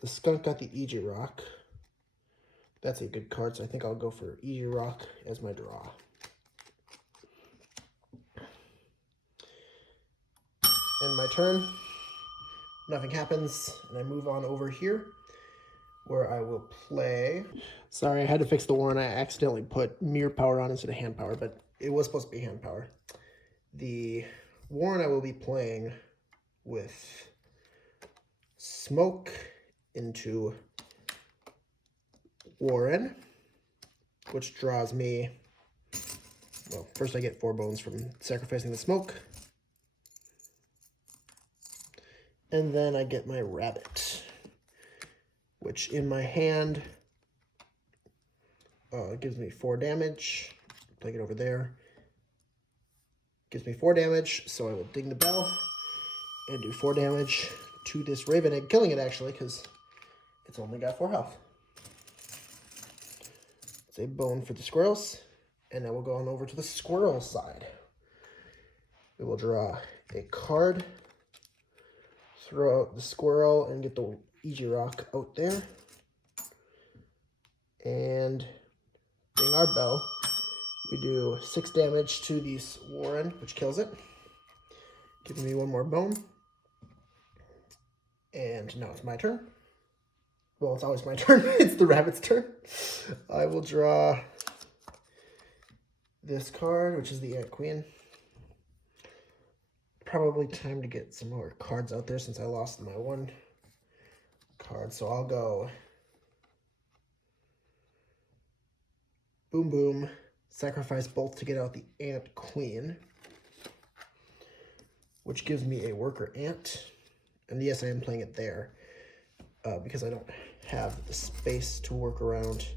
skunk got the Easy Rock. That's a good card, so I think I'll go for Easy Rock as my draw. End my turn. Nothing happens, and I move on over here, where I will play... Sorry, I had to fix the Warren. I accidentally put mirror power on instead of hand power, but it was supposed to be hand power. The Warren I will be playing with smoke into Warren, which draws me... Well, first I get 4 bones from sacrificing the smoke. And then I get my rabbit, which in my hand gives me 4 damage. Take it over there. Gives me 4 damage, so I will ding the bell and do 4 damage to this raven egg, killing it actually, because it's only got 4 health. It's a bone for the squirrels. And now we'll go on over to the squirrel side. We will draw a card, throw out the squirrel, and get the Easy Rock out there. And ding our bell. We do 6 damage to the warren, which kills it. Giving me 1 more bone. And now it's my turn. Well, it's always my turn. It's the rabbit's turn. I will draw this card, which is the Ant Queen. Probably time to get some more cards out there since I lost my 1 card. So I'll go boom, boom, sacrifice both to get out the Ant Queen, which gives me a worker ant. And yes, I am playing it there because I don't have the space to work around.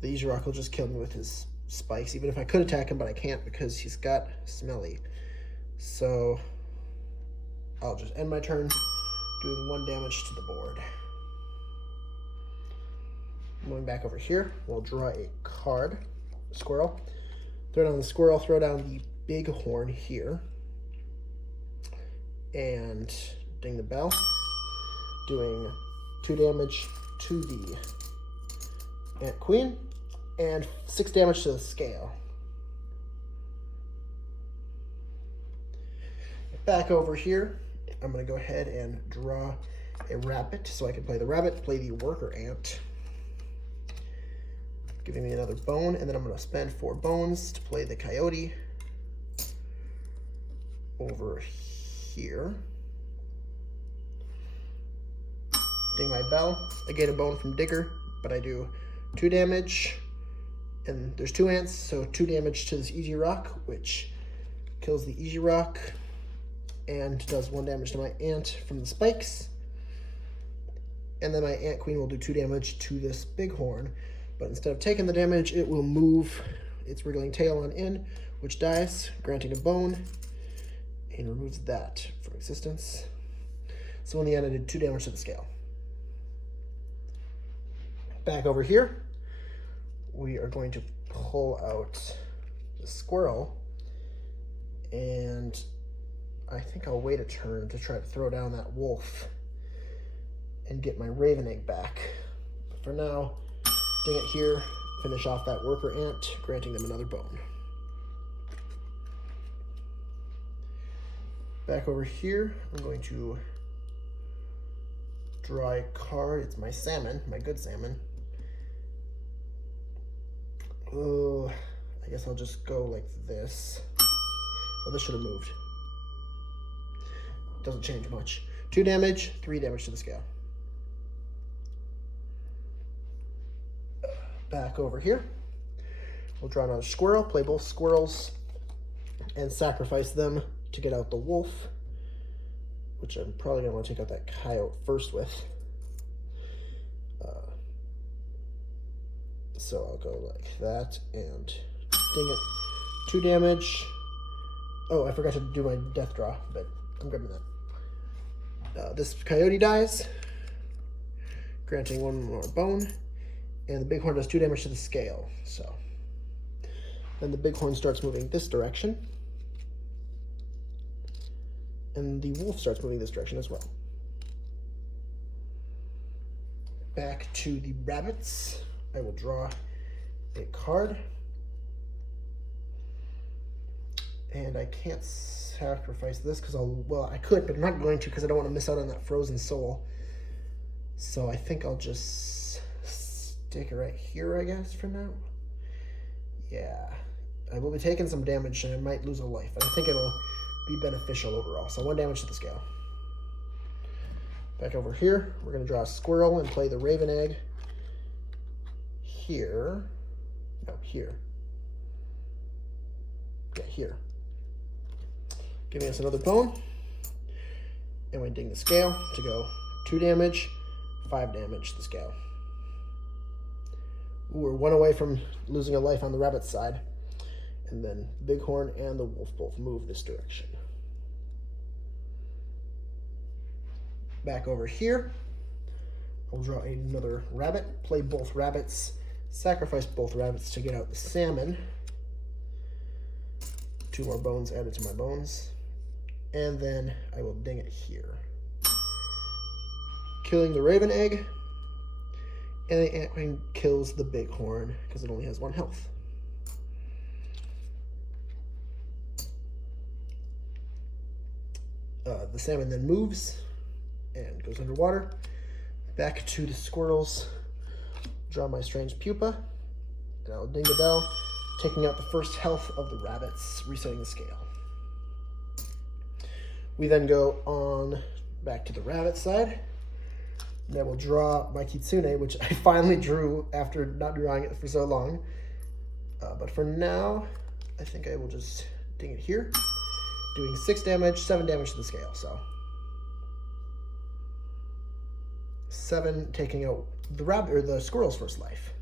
The Easy Rock will just kill me with his spikes, even if I could attack him, but I can't because he's got Smelly. So I'll just end my turn doing 1 damage to the board. Going back over here, we'll draw a card, a squirrel. Throw down the squirrel, throw down the bighorn here. And ding the bell, doing 2 damage to the Ant Queen and 6 damage to the scale. Back over here, I'm going to go ahead and draw a rabbit so I can play the rabbit, play the worker ant, giving me another bone, and then I'm going to spend 4 bones to play the coyote over here. Ding my bell. I get a bone from Digger, but I do 2 damage, and there's 2 ants, so 2 damage to this Easy Rock, which kills the Easy Rock and does 1 damage to my ant from the spikes. And then my Ant Queen will do 2 damage to this bighorn, but instead of taking the damage, it will move its wriggling tail on in, which dies, granting a bone, and removes that from existence. So in the end, I did 2 damage to the scale. Back over here, we are going to pull out the squirrel, and I think I'll wait a turn to try to throw down that wolf and get my raven egg back. But for now, ding it here, finish off that worker ant, granting them another bone. Back over here, I'm going to draw a card. It's my salmon, my good salmon. Oh, I guess I'll just go like this. Oh, this should have moved. Doesn't change much. 2 damage, 3 damage to the scale. Back over here, we'll draw another squirrel, play both squirrels, and sacrifice them to get out the wolf, which I'm probably gonna want to take out that coyote first with. So I'll go like that and ding it. 2 damage. Oh, I forgot to do my death draw, but I'm grabbing that. This coyote dies, granting 1 more bone, and the bighorn does 2 damage to the scale. So then the bighorn starts moving this direction, and the wolf starts moving this direction as well. Back to the rabbits. I will draw a card, and I can't sacrifice this because well, I could, but I'm not going to because I don't want to miss out on that frozen soul. So I think I'll just stick it right here, I guess, for now. Yeah, I will be taking some damage and I might lose a life, but I think it'll be beneficial overall. So 1 damage to the scale. Back over here, we're going to draw a squirrel and play the raven egg here. No, here. Yeah, here. Giving us another bone. And we ding the scale to go 2 damage, 5 damage to the scale. Ooh, we're 1 away from losing a life on the rabbit side. And then the bighorn and the wolf both move this direction. Back over here, I'll draw another rabbit, play both rabbits, Sacrifice both rabbits to get out the salmon. 2 more bones added to my bones. And then I will ding it here. Killing the raven egg. And the ant queen kills the bighorn because it only has 1 health. The salmon then moves and goes underwater. Back to the squirrels. Draw my strange pupa. And I'll ding the bell, taking out the first health of the rabbits, resetting the scale. We then go on back to the rabbit side. And I will draw my kitsune, which I finally drew after not drawing it for so long. But for now, I think I will just ding it here, doing 6 damage, 7 damage to the scale. So 7 taking out the rabbit or the squirrel's first life,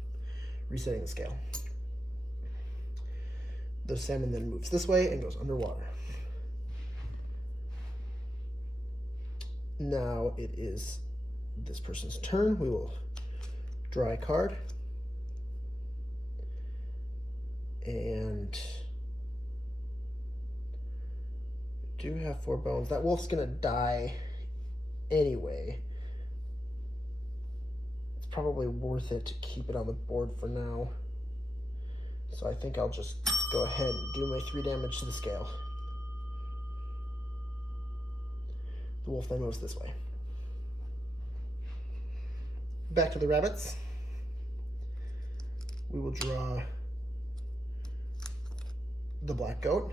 resetting the scale. The salmon then moves this way and goes underwater. Now it is this person's turn. We will draw a card. And do have 4 bones. That wolf's gonna die anyway. It's probably worth it to keep it on the board for now. So I think I'll just go ahead and do my 3 damage to the scale. The wolf then moves this way. Back to the rabbits. We will draw the black goat,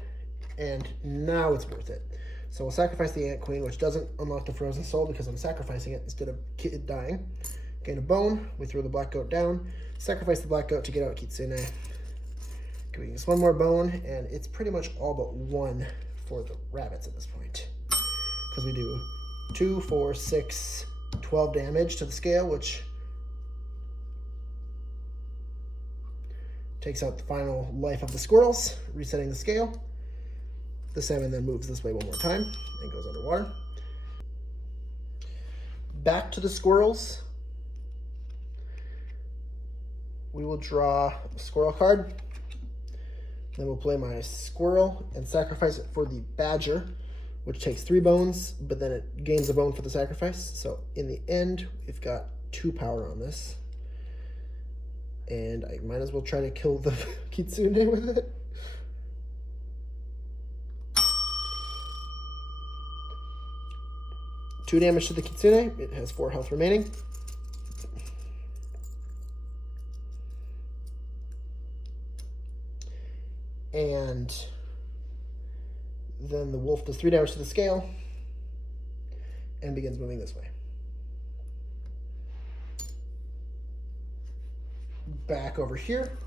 and now it's worth it. So we'll sacrifice the ant queen, which doesn't unlock the frozen soul because I'm sacrificing it instead of it dying. Gain a bone, we throw the black goat down, sacrifice the black goat to get out kitsune. Giving us 1 more bone, and it's pretty much all but 1 for the rabbits at this point. Because we do 2, 4, 6, 12 damage to the scale, which takes out the final life of the squirrels, resetting the scale. The salmon then moves this way 1 more time and goes underwater. Back to the squirrels. We will draw a squirrel card. Then we'll play my squirrel and sacrifice it for the badger, which takes 3 bones, but then it gains a bone for the sacrifice. So in the end, we've got 2 power on this. And I might as well try to kill the kitsune with it. Two damage to the kitsune. It has 4 health remaining. And then the wolf does 3 damage to the scale and begins moving this way. Back over here,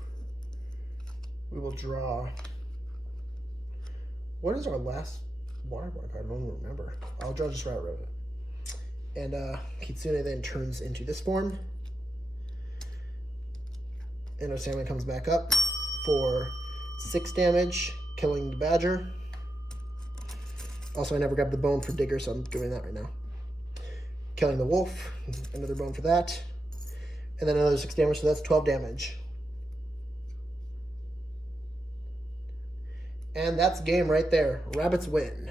we will draw. What is our last waterborne card? I don't even remember. I'll draw just right out of it. And kitsune then turns into this form. And our salmon comes back up for 6 damage, killing the badger. Also, I never grabbed the bone for Digger, so I'm doing that right now. Killing the wolf, another bone for that. And then another 6 damage, so that's 12 damage. And that's game right there. Rabbits win.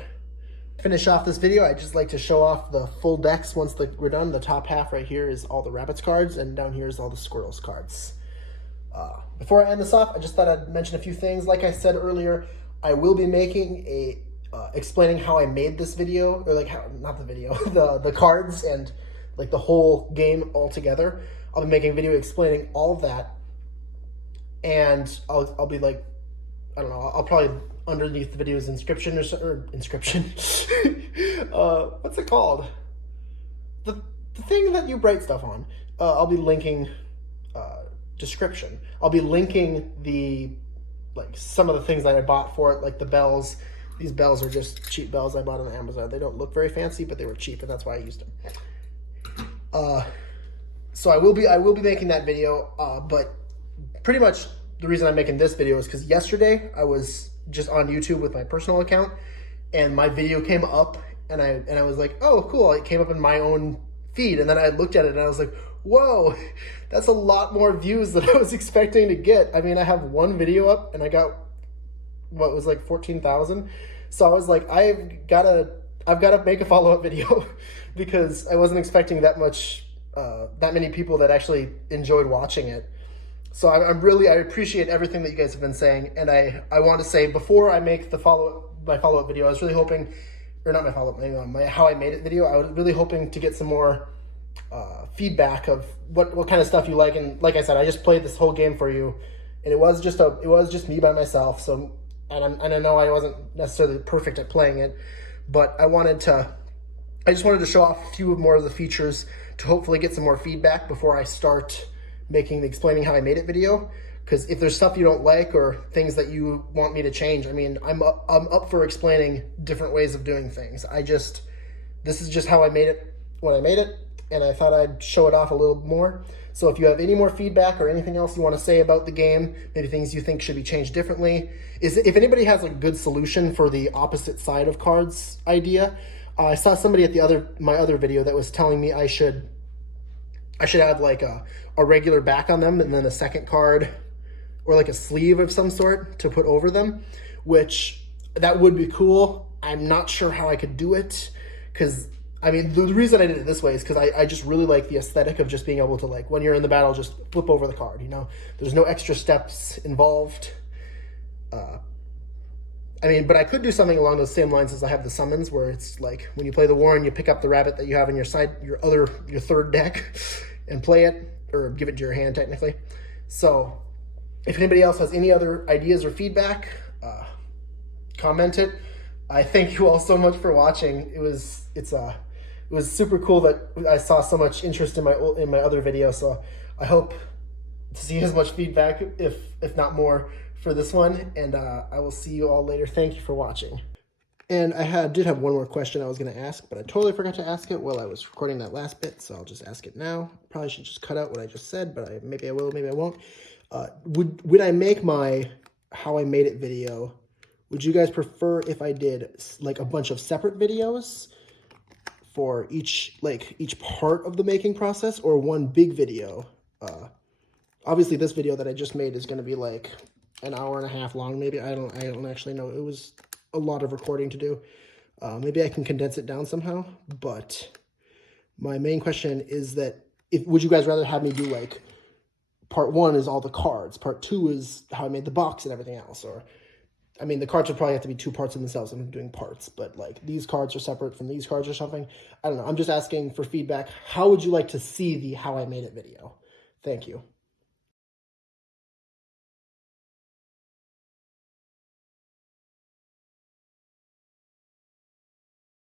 To finish off this video, I'd just like to show off the full decks once we're done. The top half right here is all the rabbits cards, and down here is all the squirrels cards. Before I end this off, I just thought I'd mention a few things. Like I said earlier, I will be making a explaining how I made this video, or like how, not the video, the cards and like the whole game all together. I'll be making a video explaining all of that, and I'll be like, I don't know, I'll probably underneath the video's inscription or inscription. What's it called? The thing that you write stuff on. I'll be linking description. I'll be linking the some of the things that I bought for it, like the bells. These bells are just cheap bells I bought on Amazon. They don't look very fancy, but they were cheap, and that's why I used them. So I will be making that video, but pretty much the reason I'm making this video is because yesterday I was just on YouTube with my personal account, and my video came up, and I was like, oh, cool, it came up in my own feed, and then I looked at it, and I was like, Whoa, that's a lot more views than I was expecting to get. I mean, I have one video up and I got what was like 14,000. So I was like, I've got to make a follow-up video because I wasn't expecting that many people that actually enjoyed watching it. So I appreciate everything that you guys have been saying. And I want to say, before I make my follow-up video, I was really hoping, or not my follow-up, my how I made it video, I was really hoping to get some more feedback of what kind of stuff you like. And like I said, I just played this whole game for you, and it was just me by myself. So, and I know I wasn't necessarily perfect at playing it, but I just wanted to show off a few more of the features to hopefully get some more feedback before I start making the explaining how I made it video. Because if there's stuff you don't like or things that you want me to change, I mean, I'm up for explaining different ways of doing things. This is just how I made it when I made it, and I thought I'd show it off a little more. So if you have any more feedback or anything else you want to say about the game, maybe things you think should be changed differently, if anybody has a good solution for the opposite side of cards idea, I saw somebody at my other video that was telling me I should have like a regular back on them and then a second card or like a sleeve of some sort to put over them, which that would be cool. I'm not sure how I could do it, because I mean, the reason I did it this way is because I just really like the aesthetic of just being able to, like, when you're in the battle, just flip over the card, you know? There's no extra steps involved. I mean, but I could do something along those same lines as I have the summons, where it's like when you play the Warren, you pick up the rabbit that you have in your third deck and play it, or give it to your hand technically. So if anybody else has any other ideas or feedback, comment it. I thank you all so much for watching. It was super cool that I saw so much interest in my other video. So I hope to see as much feedback, if not more, for this one. And I will see you all later. Thank you for watching. And I did have one more question I was going to ask, but I totally forgot to ask it while I was recording that last bit, so I'll just ask it now. Probably should just cut out what I just said, but maybe I will, maybe I won't. Would I make my how I made it video, would you guys prefer if I did like a bunch of separate videos for each part of the making process, or one big video? Obviously this video that I just made is going to be like an hour and a half long, maybe. I don't actually know. It was a lot of recording to do. Maybe I can condense it down somehow, but my main question is that would you guys rather have me do like part 1 is all the cards, part 2 is how I made the box and everything else? Or, I mean, the cards would probably have to be 2 parts in themselves. I'm doing parts, but like these cards are separate from these cards or something. I don't know. I'm just asking for feedback. How would you like to see the how I made it video? Thank you.